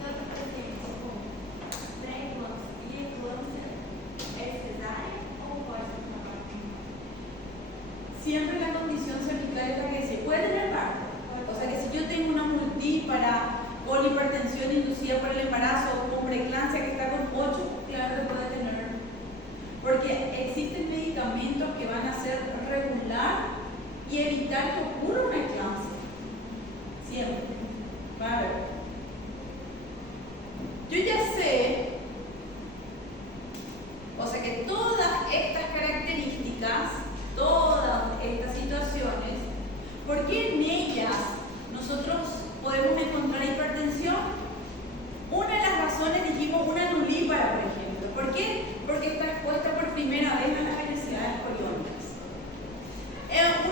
Tanto paciente com pré-eclâmpsia e eclâmpsia é cesárea ou pode acabar com Siempre la condición cervical es la que se puede tener parto. O sea que si yo tengo una multípara con hipertensión inducida por el embarazo o con preeclampsia que está con 8, claro que puede tener. Porque existen medicamentos que van a ser regular y evitar que ocurra una eclampsia. Siempre. Vale. Yo ya sé, o sea que todas estas características, todas estas situaciones, ¿por qué en ellas nosotros podemos encontrar hipertensión? Una de las razones dijimos una nulípara, por ejemplo. ¿Por qué? Porque está expuesta por primera vez a las velocidades coriónicas.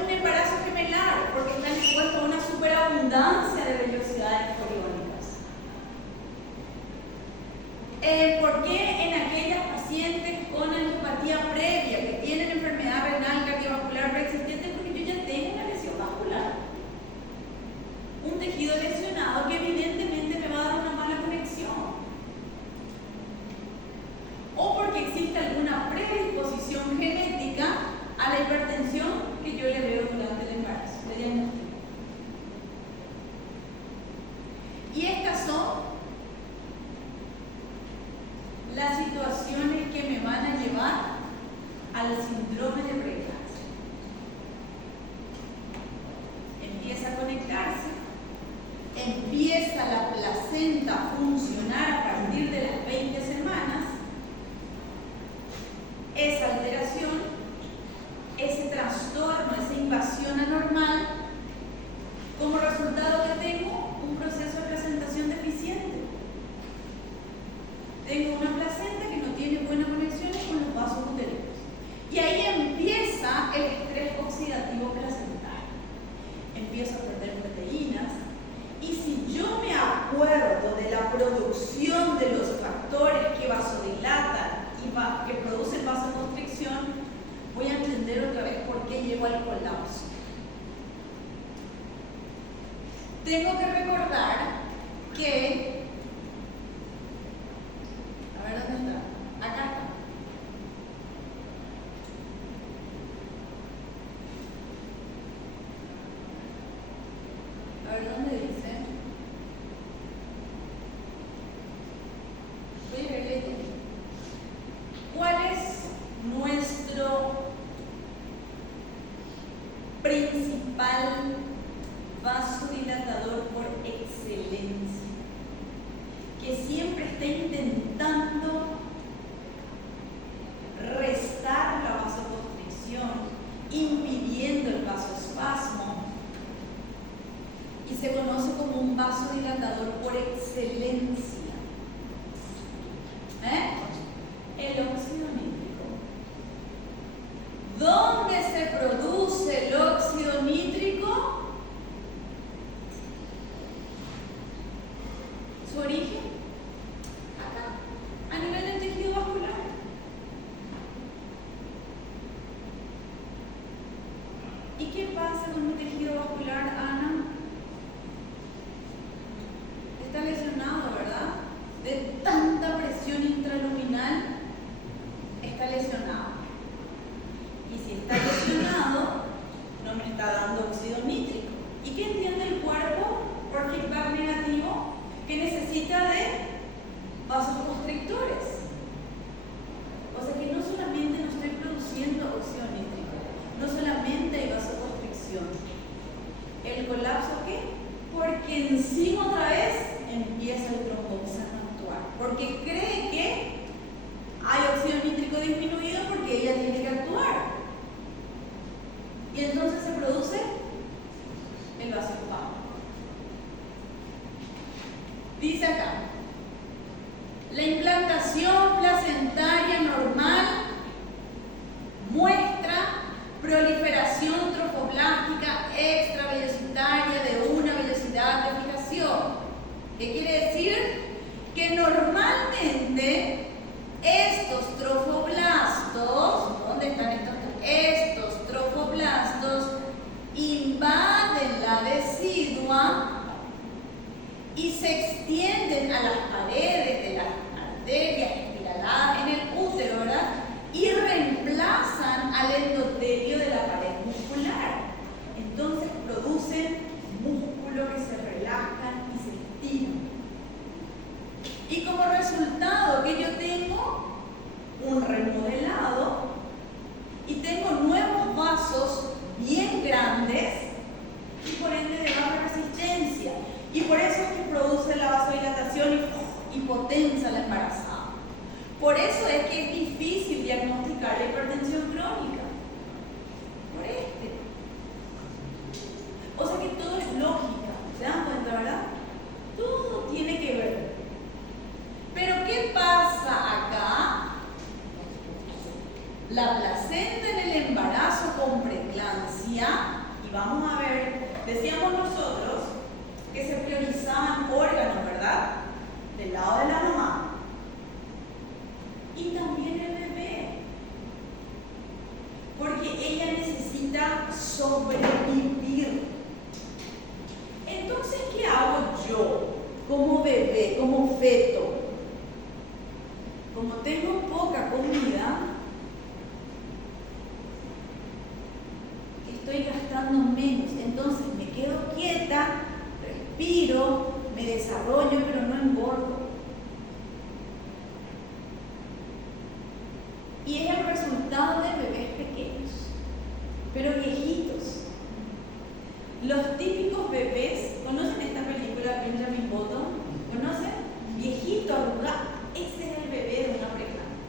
Un embarazo gemelar, porque están expuestos a una superabundancia de velocidades coriónicas. ¿Por qué en aquellas pacientes con angiopatía previa que tienen enfermedad renal cardiovascular preexistente? Porque yo ya tengo una lesión vascular, un tejido lesionado que evidentemente me va a dar una mala conexión. O porque existe alguna predisposición genética a la hipertensión que yo le veo durante el embarazo, le diagnostico. Y estas son las situaciones que me van a llevar al síndrome de preeclampsia. Empieza a conectarse, empieza la placenta a funcionar a partir de las 20 semanas. Esa alteración, ese trastorno, esa invasión anormal, como resultado que tengo un proceso de placentación deficiente. Tengo una placenta que no tiene buenas conexiones con los vasos uterinos. Y ahí empieza el estrés oxidativo placental. Empiezo a perder proteínas. Y si yo me acuerdo de la producción de los factores que vasodilatan y que producen vasoconstricción, voy a entender otra vez por qué llego al colapso. Tengo que recordar que, a ver dónde está, acá está. A ver dónde dice. Voy a leerle siempre está intentando restar la vasoconstricción, impidiendo el vasoespasmo, y se conoce como un vasodilatador por excelencia. El óxido nítrico. ¿Dónde se produce el óxido nítrico? ¿Su origen? Acá, a nivel del tejido vascular. ¿Y qué pasa con el tejido vascular, Ana? Está lesionado, ¿verdad? De tanta presión intraluminal, está lesionado. Y si está lesionado, no me está dando óxido nítrico. ¿Y qué entiende el cuerpo por feedback negativo? Que necesita de vasoconstrictores. O sea que no solamente no estoy produciendo óxido nítrico, no solamente hay vasoconstricción. ¿El colapso qué? Porque encima otra vez empieza el trombosano a actuar. Porque cree que hay óxido nítrico disminuido porque ella tiene que actuar. Y entonces se produce el vasoespasmo. Dice acá, la implantación placentaria normal muestra proliferación trofoblástica extravelocitaria de una velocidad de fijación. ¿Qué quiere decir? Que normalmente estos trofoblastos, ¿dónde están estos? Estos trofoblastos invaden la decidua y se extienden a las paredes de las arterias espiraladas en el útero, ¿verdad? Y reemplazan al endotelio de la pared muscular. Entonces producen músculos que se relajan y se estiran. Y como resultado que yo tengo un remodelado y tengo nuevos vasos bien grandes y por ende de baja resistencia. Y por eso es que produce la vasodilatación y potencia la embarazada. Por eso es que es difícil diagnosticar la hipertensión crónica. Por este. O sea que todo es lógica. ¿Se dan cuenta, verdad? Todo tiene que ver. Pero ¿qué pasa acá? La placenta en el embarazo con preeclampsia, y vamos a ver, decíamos nosotros que se priorizaban órganos, ¿verdad? Del lado de la mamá. Y también el bebé. Porque ella necesita sobrevivir. Entonces, ¿qué hago yo como bebé, como feto? Como tengo poca comida, estoy gastando menos. Entonces me quedo quieta, respiro, me desarrollo, pero no engordo. Y es el resultado de bebés pequeños, pero viejitos. Los típicos bebés, ¿conocen esta película Benjamin Button? ¿Conocen? Viejito, arrugado. Ese es el bebé de una preeclampsia.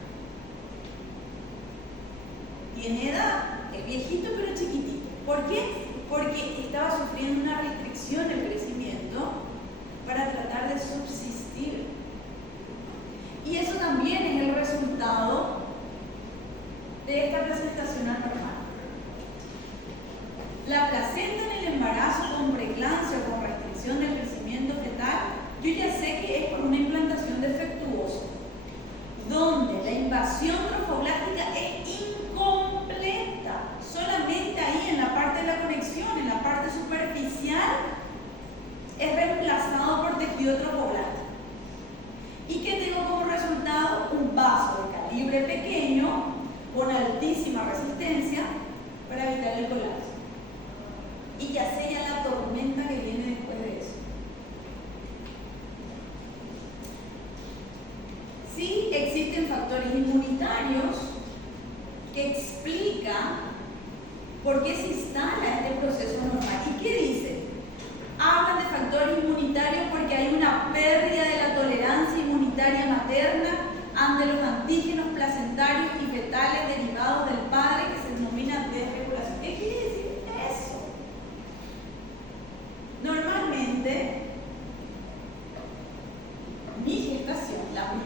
Tiene edad, es viejito pero chiquitito. ¿Por qué? Porque estaba sufriendo una restricción del crecimiento para tratar de subsistir. Y eso también es el resultado de esta presentación anormal. La placenta en el embarazo con preeclampsia o con restricción del crecimiento fetal, yo ya sé que es por una implantación defectuosa, donde la invasión trofoblástica es incompleta, solamente ahí en la parte de la conexión, en la parte superficial, es reemplazado por tejido trofoblástico. ¿Y qué tengo como resultado? Un vaso de calibre pequeño con altísima resistencia para evitar el colapso. Y ya sé ya la tormenta que viene después de eso. Sí existen factores inmunitarios que explican por qué se instala este proceso normal. ¿Y qué dice? Hablan de factores inmunitarios porque hay una pérdida de la tolerancia inmunitaria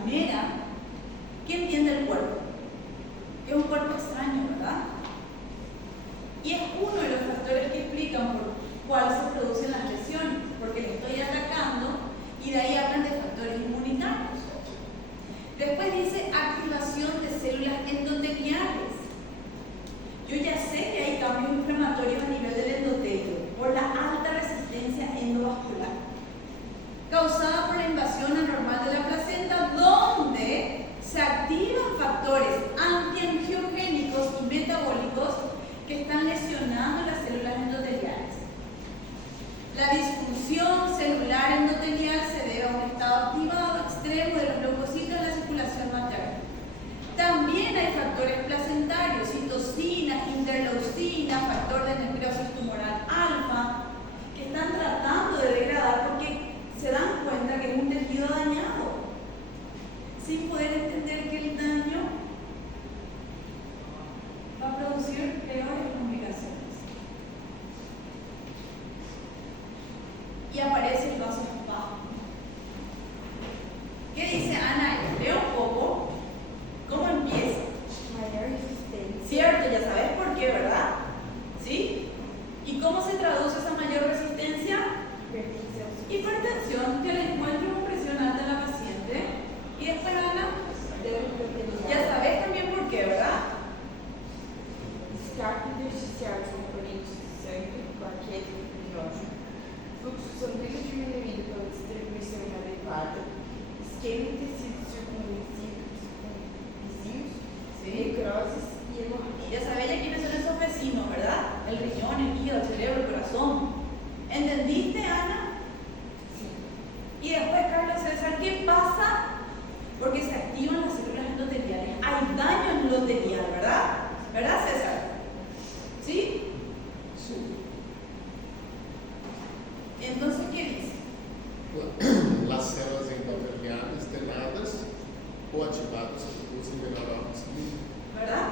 manera que entiende el cuerpo. Es un cuerpo extraño, ¿verdad? Y es uno de los factores que explican por cuál se producen las lesiones, porque le estoy atacando y de ahí hablan de factores inmunitarios. Después dice activación de células endoteliales. Yo ya sé que hay cambios inflamatorios a nivel del endotelio por la alta resistencia endovascular causada por la invasión anormal de la placenta, donde se activan factores antiangiogénicos y metabólicos que están lesionando las células endoteliales. La disfunción celular endotelial se debe a un estado activado extremo de los leucocitos en la circulación materna. También hay factores placentarios, citocina, interleucina, factor de necrosis tumoral alfa, que están tratando de degradar porque se dan cuenta que es un tejido dañado, sin poder entender que el daño va a producir peores complicaciones. Y aparece el vasoespasmo. ¿Qué dice Ana? Leo un poco. ¿Cómo empieza? Mayor resistencia. Cierto, ya sabes por qué, ¿verdad? ¿Sí? ¿Y cómo se traduce esa mayor resistencia? Hipertensión, que le encuentro con presión alta en la paciente. Y después, Ana, ya sabes también por qué, ¿verdad? Descarga intersticial são correntes de sangue, plaquetas e hidrogênio. Fluxo sanguíneo diminuído pela distribuição inadequada. Esquema em tecidos circunvizinhos, necroses e hemorragia. Ya sabes ya quiénes son esos vecinos, ¿verdad? El riñón, el hígado, el cerebro, el corazón. ¿Entendiste, Ana? Sí. Y después, Carlos César, ¿qué pasa? Porque se activan las células endoteliales. Hay daño endotelial, ¿verdad? ¿Verdad, César? ¿Sí? Sí. Entonces, ¿qué dice? Las células endoteliales danadas ou ativadas produzem menor oxigênio. ¿Verdad?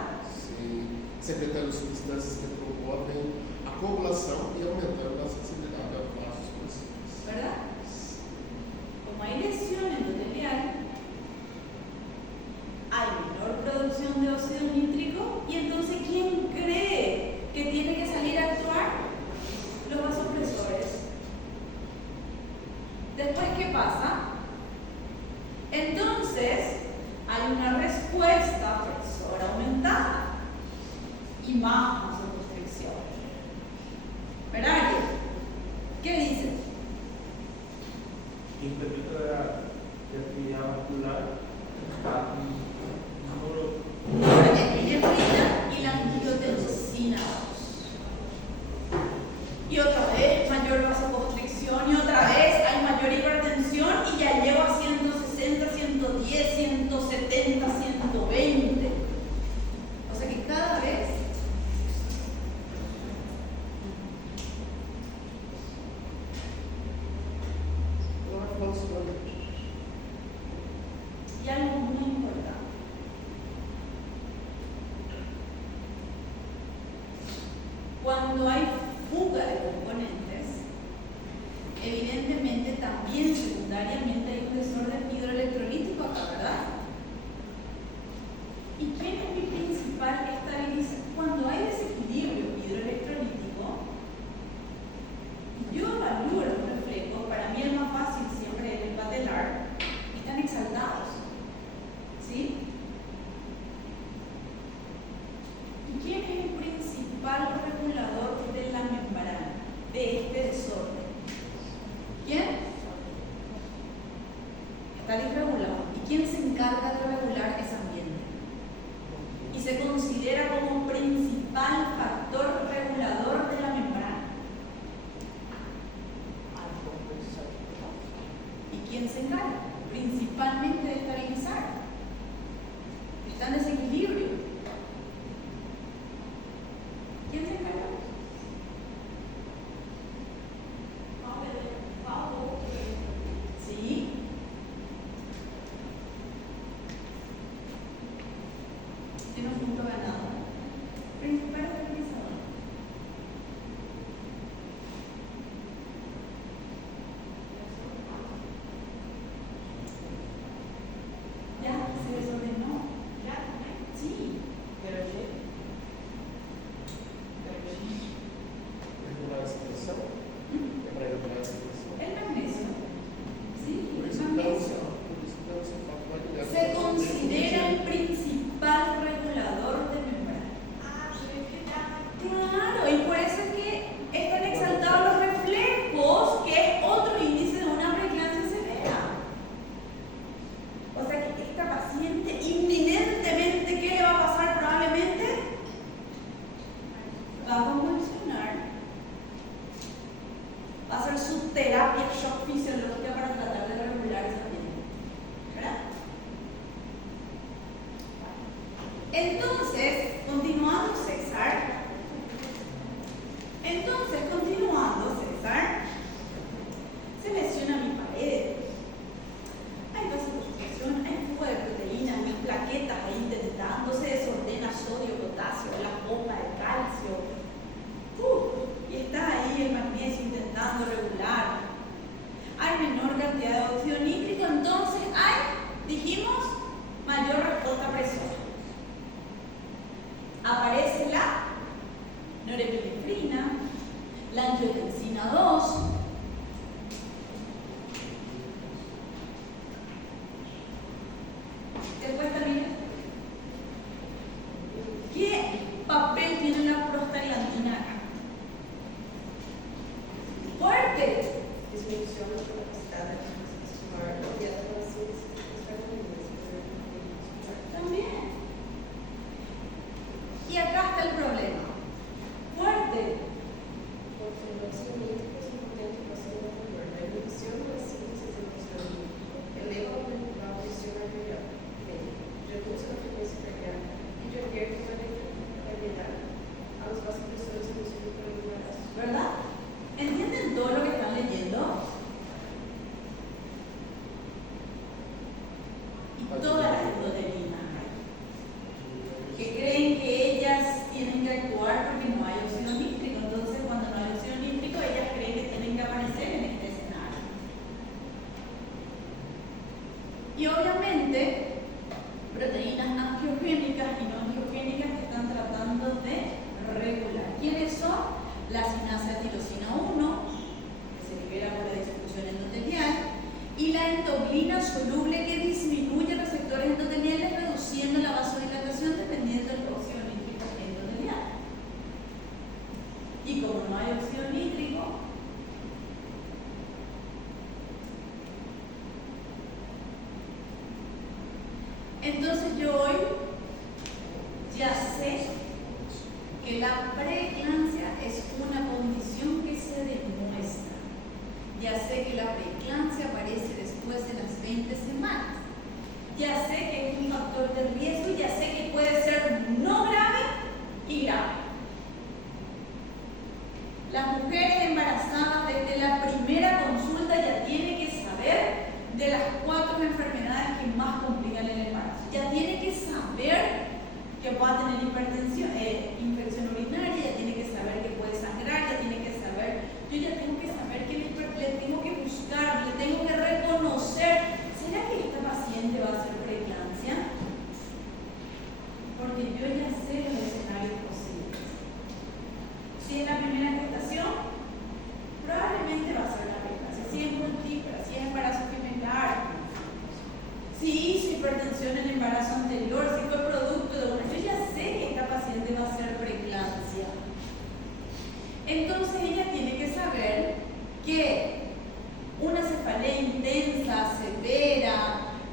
Secretando substâncias que promovem a coagulação e aumentando a sensibilidade aos vasos possíveis. ¿Verdad? Como hay lesión endotelial, hay menor producción de óxido nítrico y entonces ¿quién cree que tiene que salir a actuar? Los vasopresores. Después, ¿qué pasa? Entonces, hay una respuesta presora aumentada y más vasoconstricción. ¿Verdad, Ariel? ¿Qué dices? Impedimento de atividade vascular, Epinefrina y la angiotensina 2. Y otra vez mayor vasoconstricción y otra vez hay mayor hipertensión y ya llevo a 160, 110, 170, 120. O sea que cada vez y algo muy importante. Cuando hay fuga de componentes, evidentemente también secundariamente hay un desorden hidroelectrolítico acá, ¿verdad? ¿Y quién es mi principal estabilizador? Cuando hay desequilibrio hidroelectrolítico, yo evalúo los reflejos, para mí el más fácil siempre es el patelar, están exaltados. ¿Sí? ¿Y quién es el principal regulador de la membrana, de este desorden? ¿Quién? Está desregulado. ¿Y quién se encarga de regular ese ambiente? Y se considera como principal factor regulador de la membrana. ¿Y quién se encarga? Principalmente de estabilizar. Está en desequilibrio. ¿Quién se encarga? Sí. Tiene un punto ganado. Principal estabilizador. Entonces, continuando César, se lesiona mi pared. Hay vasodilatación, hay fuga de proteínas, mis plaquetas ahí intentando, se desordena sodio, potasio, la pompa de calcio. Y está ahí el magnesio intentando regular. Hay menor cantidad de óxido nítrico, entonces hay, dijimos, mayor respuesta a presión. Aparece la norepinefrina, la angiotensina 2. Después también, ¿qué papel tiene la prostaglandina acá? Fuerte. Disminución de la capacidad de transformar la dieta para También. Y acá está el problema. Fuerte. porque el óxido nítrico es importante para hacer la mayor. La inhibición de la síntesis del óxido nítrico eleva la presión arterial, reduce la frecuencia cardíaca y revierte la letalidad a los vasopresores inducidos por el embarazo. ¿Verdad? ¿Entienden todo lo que están leyendo? Y todas las endotelinas que creen que ellas tienen que actuar porque no hay óxido nítrico. Entonces, cuando no hay óxido nítrico, ellas creen que tienen que aparecer en este escenario. Y obviamente, proteínas angiogénicas y no angiogénicas que están tratando de regular. ¿Quiénes son? La sinasa tirosina 1, que se libera por la distribución endotelial, y la endoglina soluble, que disminuye receptores endoteliales reduciendo la vasodilatación dependiendo del óxido nítrico endotelial. Y como no hay óxido nítrico, entonces yo hoy ya sé que la preeclampsia es una condición que se demuestra. Ya sé que la preeclampsia aparece después de las 20 semanas. Ya sé que es un factor de riesgo y ya sé que puede ser no grave y grave. Las mujeres embarazadas desde la primera consulta ya tienen que saber de las 4 enfermedades que más complican el embarazo. Ya tiene que saber que va a tener hipertensión, infección urinaria, ya tiene que saber que puede sangrar, ya tiene que saber, yo ya tengo que saber que le tengo que buscar, le tengo que reconocer. ¿Será que esta paciente va a ser preeclampsia? Porque yo ya sé los escenarios posibles. Si es la primera gestación, probablemente va a ser la preeclampsia. Si es múltiple, si es embarazo gemelar, si hizo hipertensión en el embarazo anterior, si fue producto de una... Yo ya sé que esta paciente va a ser preeclampsia. Entonces ella tiene que saber que una cefalea intensa, severa,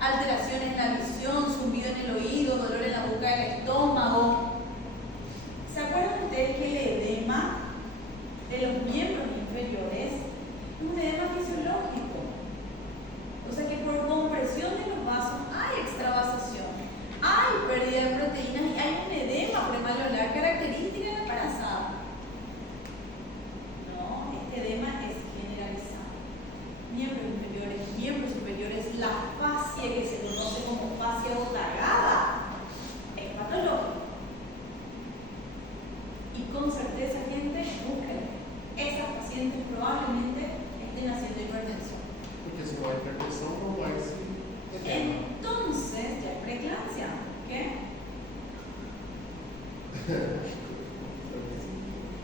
alteraciones en la visión, zumbido en el oído, dolor en la boca del estómago. ¿Se acuerdan ustedes que el edema de los miembros inferiores es un edema fisiológico? O sea que por compresión de los vasos hay extravasación, hay pérdida de proteínas y hay un edema premalleolar característica de la embarazada. No, este edema es generalizado. Miembros inferiores, miembros superiores, la fascia que se conoce como fascia botargada es patológica. Y con certeza, gente, busquen. Esas pacientes probablemente estén haciendo hipertensión. Porque se no hay hipertensão, não há esse edema. Entonces, ya es preeclampsia. ¿Qué?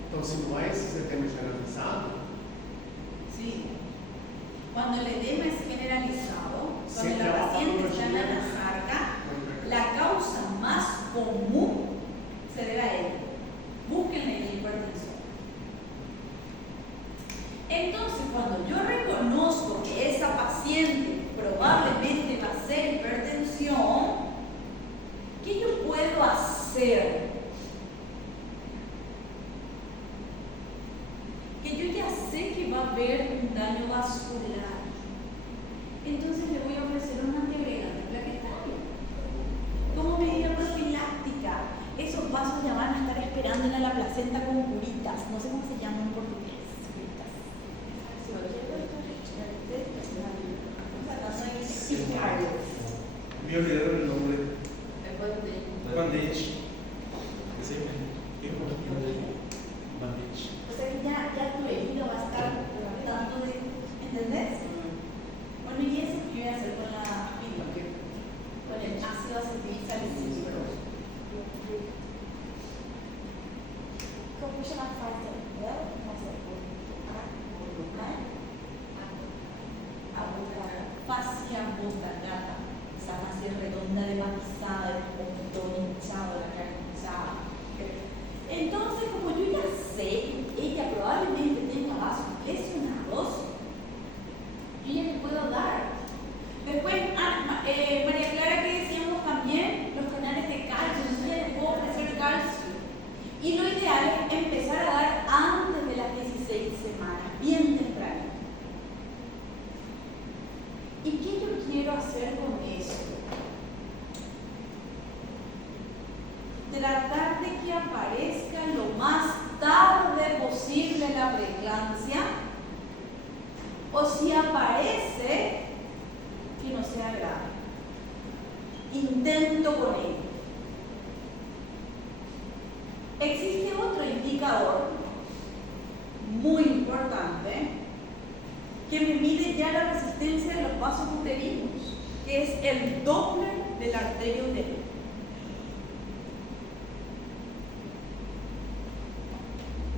Então, se não há esse edema generalizado, Sí. Cuando el edema es generalizado, cuando Siempre la la paciente está en la patología nasarca, no la causa más común se debe a él. Búsquenle la hipertensión. Entonces, cuando yo reconozco que esa paciente probablemente va a ser hipertensión, ¿qué yo puedo hacer? Que yo ya sé que va a haber un daño vascular. Entonces, placenta con curitas, no sé cómo se llama en portugués, curitas. Me olvidaron el nombre. El bandage. Bandage. O sea que ya tu herida va a estar tratando de, ¿entendés? Bueno, y eso que yo voy a hacer con el ácido acetil salicílico. Como chama faz dela? Fascia botagata, esa fascia redonda de matizada, el poquito hinchado, la cara hinchada. Entonces, como yo ya sé que ella probablemente tenga vasos lesionados, yo ya le puedo dar. Después, María Clara, que decíamos también, los canales de calcio, yo ya le puedo ofrecer calcio. Y lo ideal es empezar a dar antes de las 16 semanas, bien temprano. ¿Y qué yo quiero hacer con eso? Tratar de que aparezca lo más tarde posible la preeclampsia, o si aparece, que no sea grave. Intento con ello. Existe otro indicador muy importante que me mide ya la resistencia de los vasos uterinos, que es el Doppler de la arteria uterina.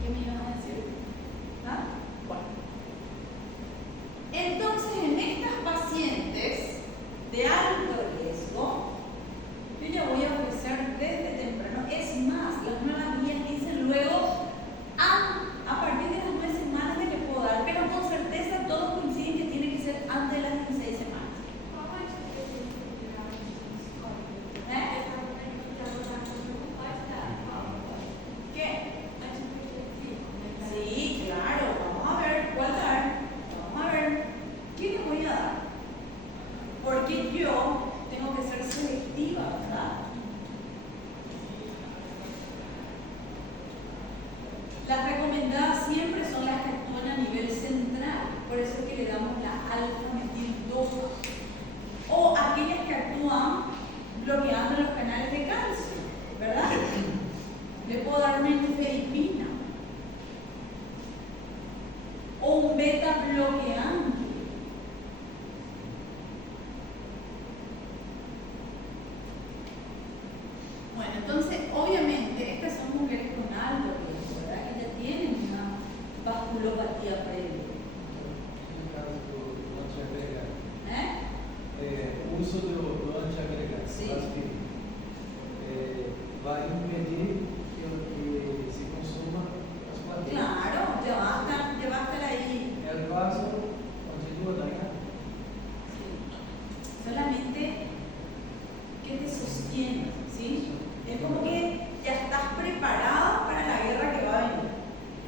¿Qué me iban a decir? ¿Ah? Bueno. Entonces, en estas pacientes de alto riesgo, yo ya voy a ofrecer desde temprano. Es más, las nuevas guías dicen luego, a partir de las 9 semanas que le puedo dar, pero con certeza todos coinciden que tiene que ser antes de las 16 semanas. ¿Qué? Sí, claro, vamos a ver cuál dar. Vamos a ver, ¿qué le voy a dar? Porque yo tengo que ser selectiva, ¿verdad? Las recomendadas siempre son las que actúan a nivel central, por eso es que le damos la alfa-metil-2, o aquellas que actúan bloqueando los canales de calcio, ¿verdad? Le puedo dar una nifedipina o un beta bloqueante. Bueno, entonces, obviamente, estas son mujeres con alto riesgo, ¿verdad? Que ya tienen una vasculopatía previa. Uso do antiagregado, Sim. vai impedir que se consuma as plaquetas. Claro, ya va a estar ahí. El vaso continua dañado. Sí. Solamente que te sostiene, ¿sí? Es como que ya estás preparado para la guerra que va a venir.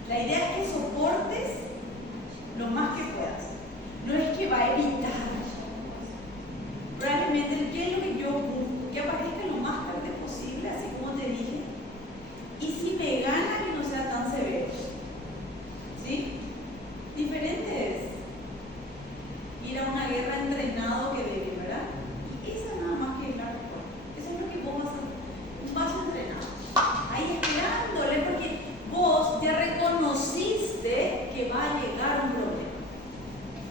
La idea es que soportes lo más que puedas. No es que va a evitar. Probablemente, ¿qué es lo que yo busco? Que aparezca lo más tarde posible, así como te dije. Y si me gana, que no sea tan severo. ¿Sí? Diferente es ir a una guerra entrenado que debe, ¿verdad? Y esa nada más que es la respuesta. Eso es lo que vos vas a entrenar. Ahí esperándole, porque vos ya reconociste que va a llegar un problema.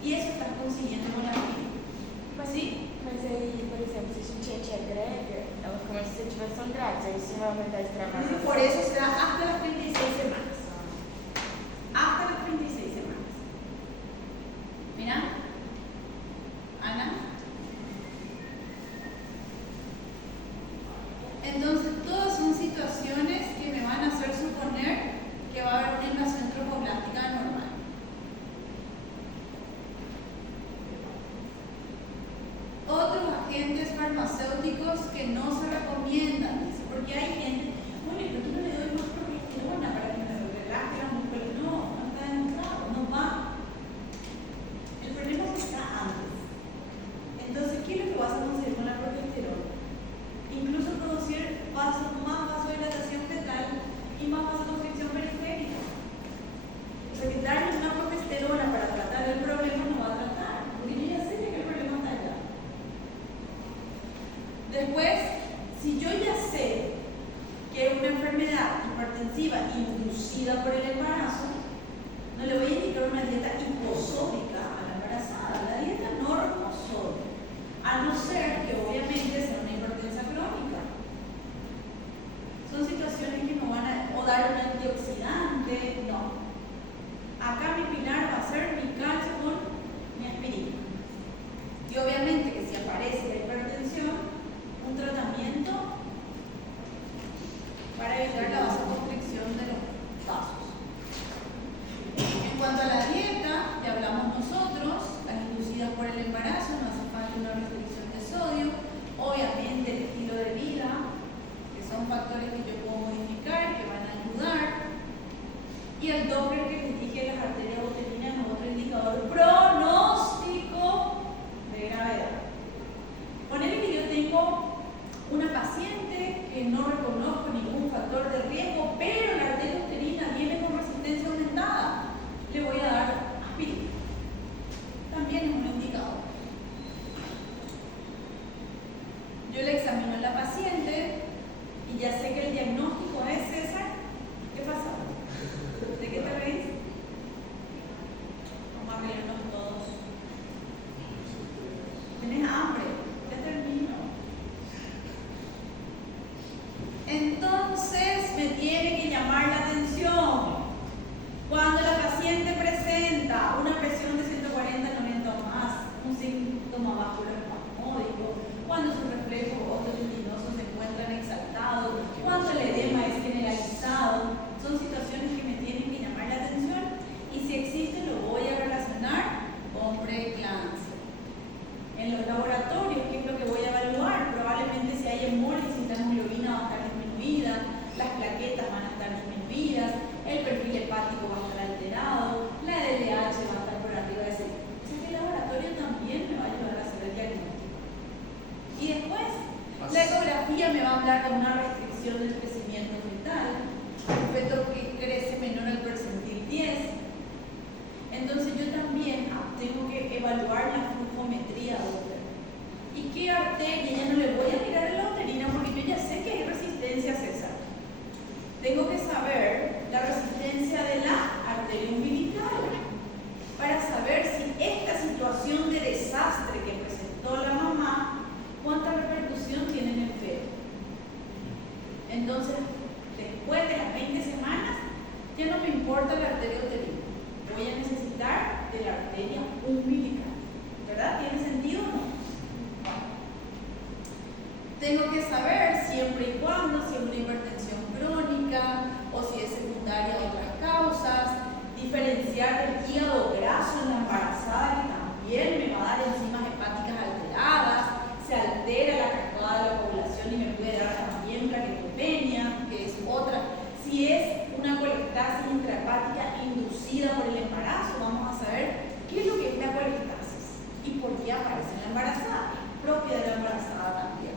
Y eso estás consiguiendo con la vida. ¿Sí? Mas aí, por exemplo, se a gente agrega, ela começa se tiver sangrado, aí sim vai aumentar a extravasão. Por eso será hasta las 36 semanas. Hasta las 36 semanas. Mira. Ana. Entonces, todas son situaciones que me van a hacer suponer que va a haber una invasión trofoblástica normal. Otros agentes farmacéuticos que no se recomiendan, dice, porque hay gente, bueno, pero yo no le doy más progesterona para que me relaje la mujer. No, no está demostrado, no va. El problema está antes. Entonces, ¿qué es lo que vas a conseguir con la progesterona? Incluso producir más vasodilatación fetal y más vasoconstricción Después, si yo ya sé que es una enfermedad hipertensiva inducida por el embarazo, no le voy a indicar una dieta hiposódica a la embarazada, la dieta normosódica, a no ser que obviamente sea una hipertensa crónica. Son situaciones que no van a o dar un antioxidante, no. Acá mi pilar va a ser mi calcio con mi aspirina. Y obviamente que si aparece la hipertensión, un tratamiento para evitar la vasoconstricción de los vasos. En cuanto a la dieta, ya hablamos nosotros, las inducidas por el embarazo, no hace falta una restricción de sodio, obviamente el estilo de vida, que son factores que yo puedo modificar, que van a ayudar, y el Doppler que les dije, las arterias uterinas es otro indicador pronóstico de gravedad. Ponele que yo tengo una paciente que no reconozco ningún factor de riesgo, pero la arteria uterina viene con resistencia aumentada. Le voy a dar aspirina. También es un indicador. Yo le examino a la paciente y ya sé que el diagnóstico es César. ¿Qué pasa? ¿De qué te reís? Vamos a reírnos todos. ¿Tienes hambre? Ya termino. Entonces me tiene que llamar la atención cuando la paciente presenta una presión de 140-90 o más, un síntoma vasculoespasmódico, cuando sus reflejos otoglutinosos se encuentran exaltados, cuando el edema es generalizado. Son situaciones que me tienen que llamar la atención y si existe lo voy a relacionar con preeclampsia. En los laboratorios, ¿qué es lo que voy a evaluar? Probablemente si hay hemólisis, la hemoglobina va a estar disminuida, las plaquetas van a estar disminuidas, el perfil hepático va a estar alterado, la LDH va a estar por arriba de ese. O sea que el laboratorio también me va a ayudar a hacer el diagnóstico. Y después, la ecografía me va a hablar de una restricción del crecimiento fetal, un feto que crece menor al percentil 10. Entonces yo también tengo que evaluar la flujometría Doppler. ¿Y qué arteria? Ya no le voy a mirar en la uterina porque yo ya sé que hay resistencia, César. Tengo que saber la resistencia de la arteria umbilical para saber si esta situación de desastre que presentó la mamá, cuánta repercusión tiene en el feto. Entonces, después de las 20 semanas, ya no me importa la arteria uterina. Voy a necesitar de la arteria umbilical. ¿Verdad? ¿Tiene sentido o no? Bueno. Tengo que saber siempre y cuando, si es una hipertensión crónica o si es secundaria a otras causas, diferenciar del hígado graso en la embarazada, que también me va a dar enzimas hepáticas alteradas, se altera la cascada de la población y me puede dar también plaquetopenia, que es otra. Si es una colestasis intrahepática inducida por el embarazo, vamos a saber qué es lo que es la colestasis y por qué aparece en la embarazada, propia de la embarazada también.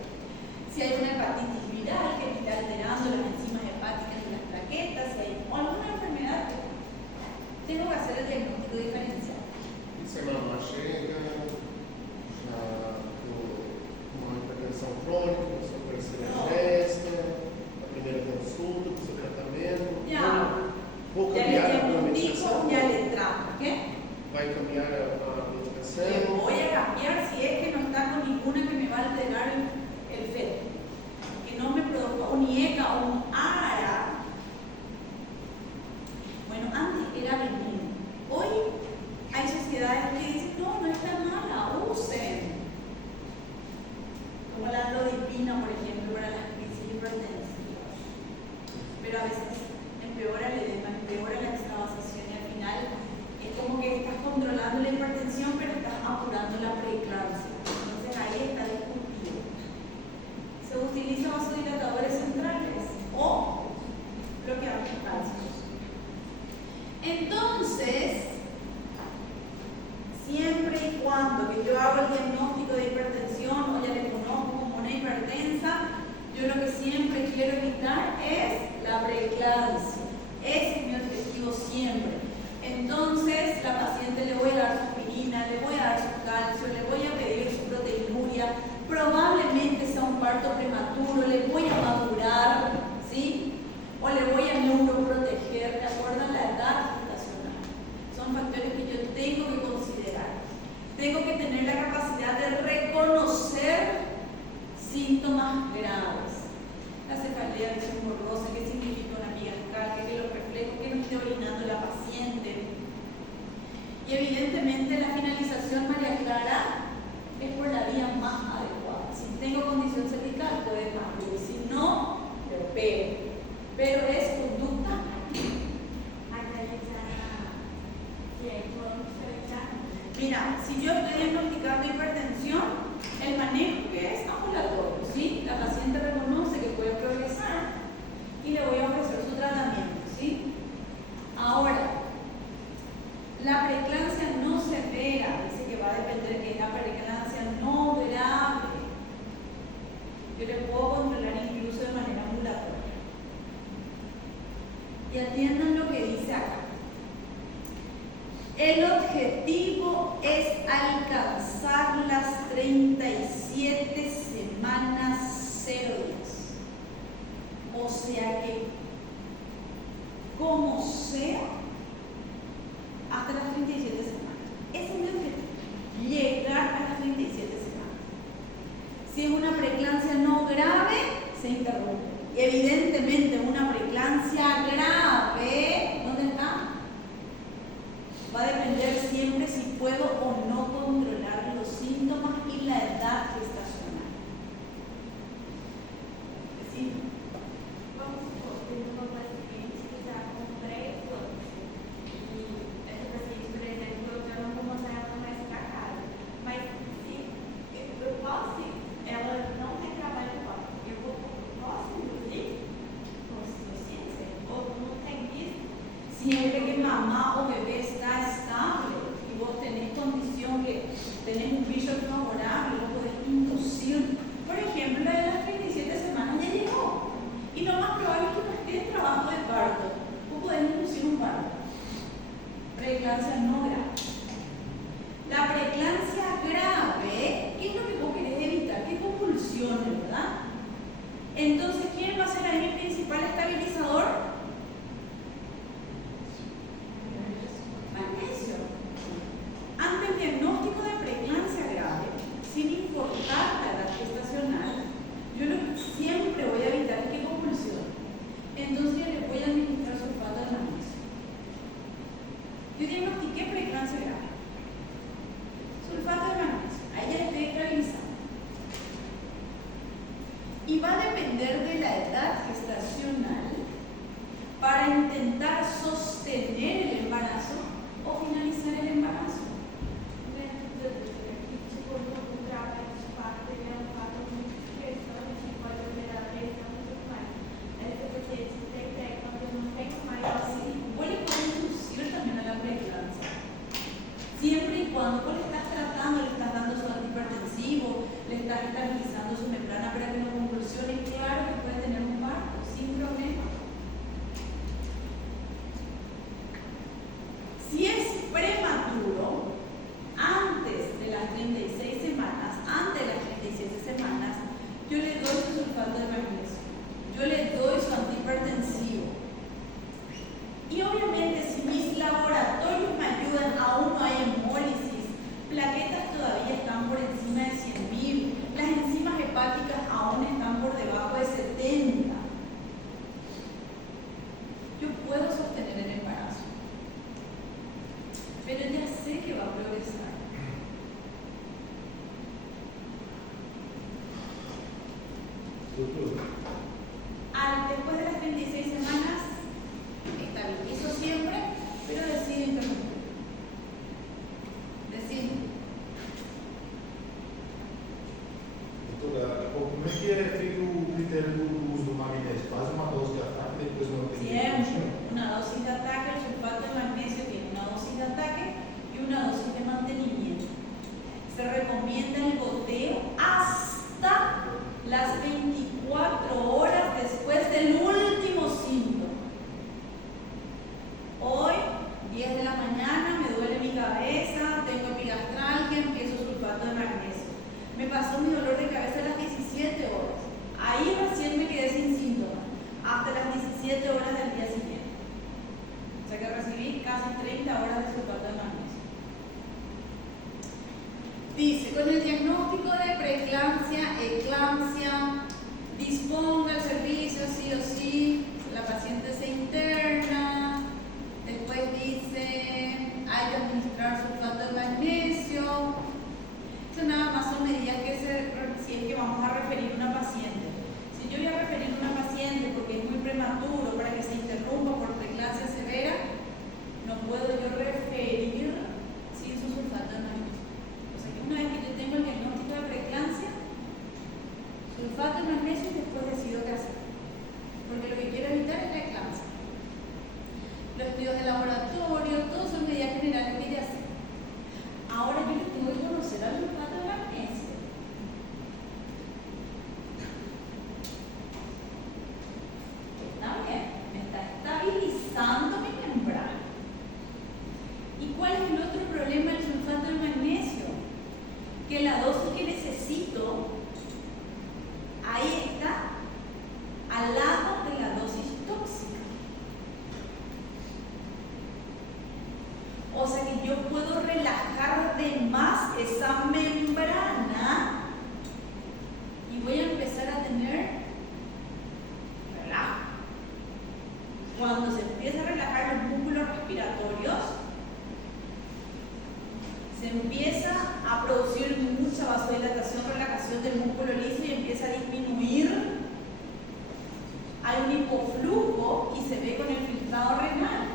Si hay una hepatitis viral que me está alterando las enzimas hepáticas y las plaquetas, si hay alguna enfermedad, tengo que hacer el diagnóstico diferencial. E se a mamá chega já com uma hipertensão crônica, com sua terceira festa, a primeira consulta, com seu tratamento, vou Ya le cambiar a diagnostico, medicação? ya le trato. ¿Qué? Vai cambiar a medicação? Le voy a cambiar si es que no está con ninguna que me va a alterar el feto. Que no me produzca un IECA o un ARA. Bueno, antes era benigno. Hoy hay sociedades que dicen, no, no está mala, usen. Como la rodipina, por ejemplo, para las crisis hipertensivas. Pero a veces empeora el edema, empeora la extravasación y al final es como que estás controlando la hipertensión, pero estás apurando la preeclampsia. Entonces ahí está discutido. Se utilizan vasodilatadores centrales o bloqueadores cálcicos. Entonces, siempre y cuando que yo hago el diagnóstico de hipertensión o ya le conozco como una hipertensa, yo lo que siempre quiero evitar es la preeclampsia. Ese es mi objetivo siempre. Entonces, la paciente le voy a dar su aspirina, le voy a dar su calcio, le voy a pedir su proteinuria, probablemente sea un par síntomas graves. La cefalea, visión borrosa, qué significa una amiga astral, qué los reflejos, que no esté orinando la paciente. Y evidentemente la finalización, María Clara, es por la vía más adecuada. Si tengo condición cervical, puede más, y si no, lo opero. Pero es conducta. Mira, si yo estoy diagnosticando hipertensión, el manejo que es ambulatorio, ¿sí? La paciente reconoce que puede progresar y le voy a ofrecer su tratamiento, ¿sí? Ahora, la preeclampsia no severa, dice que va a depender que es la preeclampsia no grave. Yo le puedo controlar incluso de manera ambulatoria. Y atiendan lo que dice acá. El objetivo es alcanzar las 37 semanas 0 días. O sea que, como sea, hasta las 37 semanas. Ese es mi objetivo, llegar a las 37 semanas. Si es una preeclampsia no grave, se interrumpe. Y evidentemente una preeclampsia grave, ¿dónde está? Va a depender siempre si puedo o no controlar los síntomas y la edad gestacional. ¿Sí? Vamos supor, tenho uma paciente que já com pré-eclâmpsia. E essa paciente, por exemplo, eu já não vou mandar ela mais para casa. Mas se eu posso, ela não tem trabalho fora. Posso induzir com ciência? Ou não tem isso? Siempre que mamá o bebé está estable y vos tenés condición que tenés un brillo favorable, lo podés inducir. Por ejemplo, la de las 37 semanas ya llegó. Y lo más probable es que no esté en trabajo de parto. Vos podés inducir un parto. Preeclampsia no grave. La preeclampsia grave, ¿qué es lo que vos querés evitar? ¿Qué convulsiones, verdad? Entonces, ¿quién va a ser ahí el principal estabilizador? Magnesio. Ante el diagnóstico de preeclampsia grave, sin importar la edad gestacional, yo siempre voy a evitar que convulsione. Entonces yo le voy a administrar sulfato de magnesio. Yo diagnostiqué preeclampsia grave. Sulfato de magnesio. Ahí ya estoy estabilizando. Y va a depender de la edad gestacional para intentar sostener el embarazo o finalizar el embarazo. Tipo, no trabalho de parto, ele é um fato muito estressante, que pode alterar a pressão e tudo mais. Essa paciente tem técnica, não tem mais Así, vos le podés inducir también a la preeclampsia. Siempre y cuando vos le estás tratando, le estás dando su antihipertensivo, le estás estabilizando su membrana para que no convulsione, claro que puede tener un parto, sin problema. Si es prematuro, antes de las 36 semanas, antes de las 37 semanas, yo le doy su sulfato de magnesio, yo le doy su antihipertensivo. Y obviamente si mis laboratorios me ayudan, aún no hay hemólisis, plaquetas todavía están por encima de 100.000, las enzimas hepáticas aún están por debajo de 70. Yo puedo sostener el embarazo, pero ya sé que va a progresar. Después de las 36 semanas, estabilizo siempre, pero decido interrumpir. Decido. Doutora, como é que é feito o critério do uso do magnésio? Faz uma dose de ataque, depois mantém. Siempre. Una dosis de ataque, el sulfato de magnesio tiene una dosis de ataque y una dosis de mantenimiento. Se recomienda el goteo hasta las 24 horas después del último síntoma. Hoy, 10 de la mañana, me duele mi cabeza, tengo epigastralgia, empiezo sulfato de magnesio. Me pasó mi dolor de cabeza a las 17 horas. Ahí recién me quedé sin síntomas, hasta las 17 horas del día siguiente. O sea que recibí casi 30 horas de sulfato de magnesio. Dice, con el diagnóstico de preeclampsia sulfato de magnesio y después decido qué hacer. Porque lo que quiero evitar es la eclampsia. Los estudios de laboratorio, todos son medidas generales que ya sé. Ahora yo les tengo que conocer al sulfato de magnesio. Está bien, me está estabilizando mi membrana. ¿Y cuál es el otro problema del sulfato de magnesio? Que la dosis que necesito, ahí está, al lado de la dosis tóxica. O sea que yo puedo relajar de más esa membrana y voy a empezar a tener relajo. Cuando se empieza a relajar los músculos respiratorios, se empieza a producir mucha vasodilatación, relajación del músculo liso y empieza a disminuir. Hay un hipoflujo y se ve con el filtrado renal.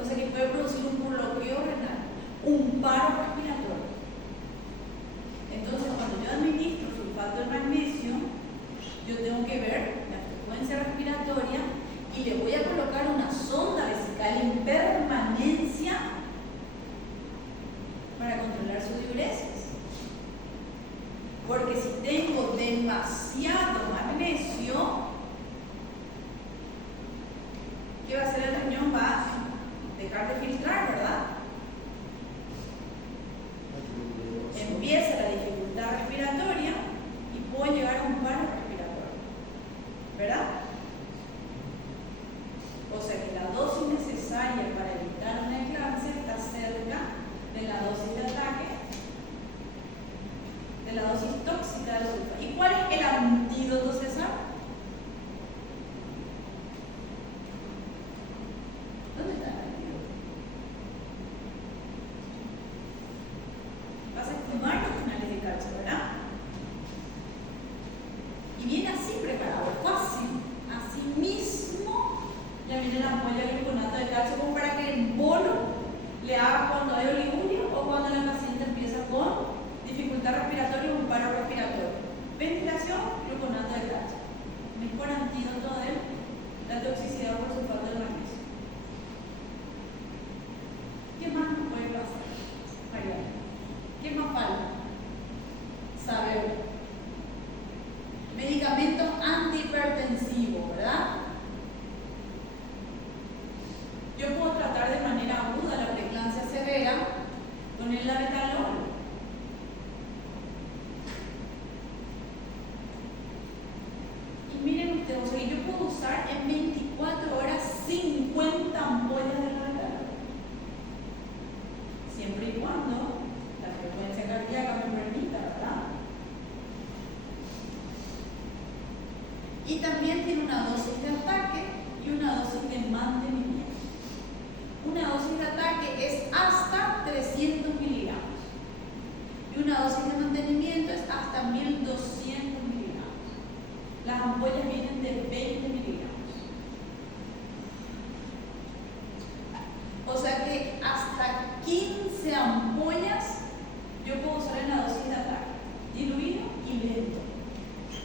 O sea que puede producir un bloqueo renal, un paro respiratorio. Entonces, cuando yo administro sulfato de magnesio, yo tengo que ver la frecuencia respiratoria y le voy a colocar una sonda vesical en permanencia para controlar su diuresis. Porque si tengo demasiado magnesio, ¿qué va a hacer el riñón? Va a dejar de filtrar, ¿verdad? Empieza la dificultad respiratoria y puedo llegar a un paro respiratorio, ¿verdad? O sea que la dosis necesaria para evitar una eclampsia está cerca de la dosis de ataque, de la dosis tóxica del sulfato. ¿Y cuál es el antídoto, César? ¿Dónde está el antídoto? Vas a activar los canales de calcio, ¿verdad? Y viene así preparado, fácil, así mismo. Ya viene la ampolla de gluconato de calcio como para que el bolo le haga cuando hay oliguria o cuando la paciente empieza con dificultad respiratoria o un paro respiratorio. Ventilación, gluconato de calcio. Mejor antídoto de la toxicidad por sulfato de magnesio. ¿Qué más nos puede pasar, Mariana? ¿Qué más falta? Saber. Medicamentos antihipertensivos, ¿verdad? Yo puedo tratar de manera aguda la preeclampsia severa con el labetalol. Y miren ustedes, o sea, yo puedo usar en 24 horas 50 ampollas de labetalol. Siempre y cuando la frecuencia cardíaca me permita, ¿verdad? Y también tiene una dosis de ataque y una dosis de mantenimiento. Una dosis de ataque es hasta 300 miligramos y una dosis de mantenimiento es hasta 1200 miligramos. Las ampollas vienen de 20 miligramos. O sea que hasta 15 ampollas yo puedo usar en la dosis de ataque, diluido y lento.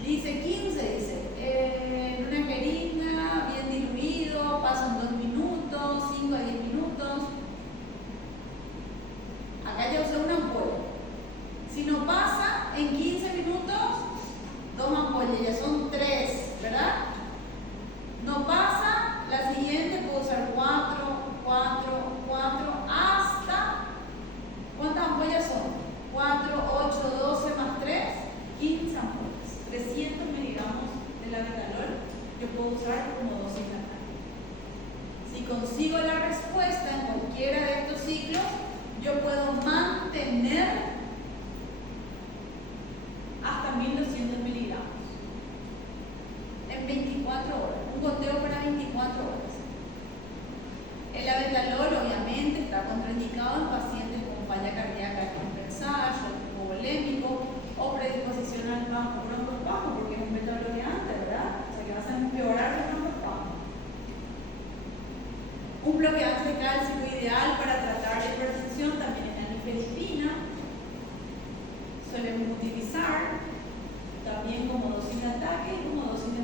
Dice 15, dice, en una jeringa, bien diluido, pasan 2 minutos, 5 a 10 minutos. Acá ya usé una ampolla. Si no pasa, en 15 minutos, 2 ampollas, ya son 3, ¿verdad? No pasa, la siguiente puedo usar 4, 4, 4, hasta, ¿cuántas ampollas son? 4, 8, 12 más 3, 15 ampollas. 300 miligramos de labetalol yo puedo usar como dosis de ataque. Si consigo la respuesta en cualquiera de estos ciclos, yo puedo mantener hasta 1200 miligramos en 24 horas, un goteo para 24 horas. El labetalol obviamente está contraindicado en pacientes con falla cardíaca compensada, shock hipovolémico o predisposición al broncoespasmo, porque es un beta-bloqueante, ¿verdad? O sea que vas a empeorar el broncoespasmo. Un bloqueante de calcio ideal para tratar la hipertensión también es la nifedipina. Solemos utilizar también tiene como 2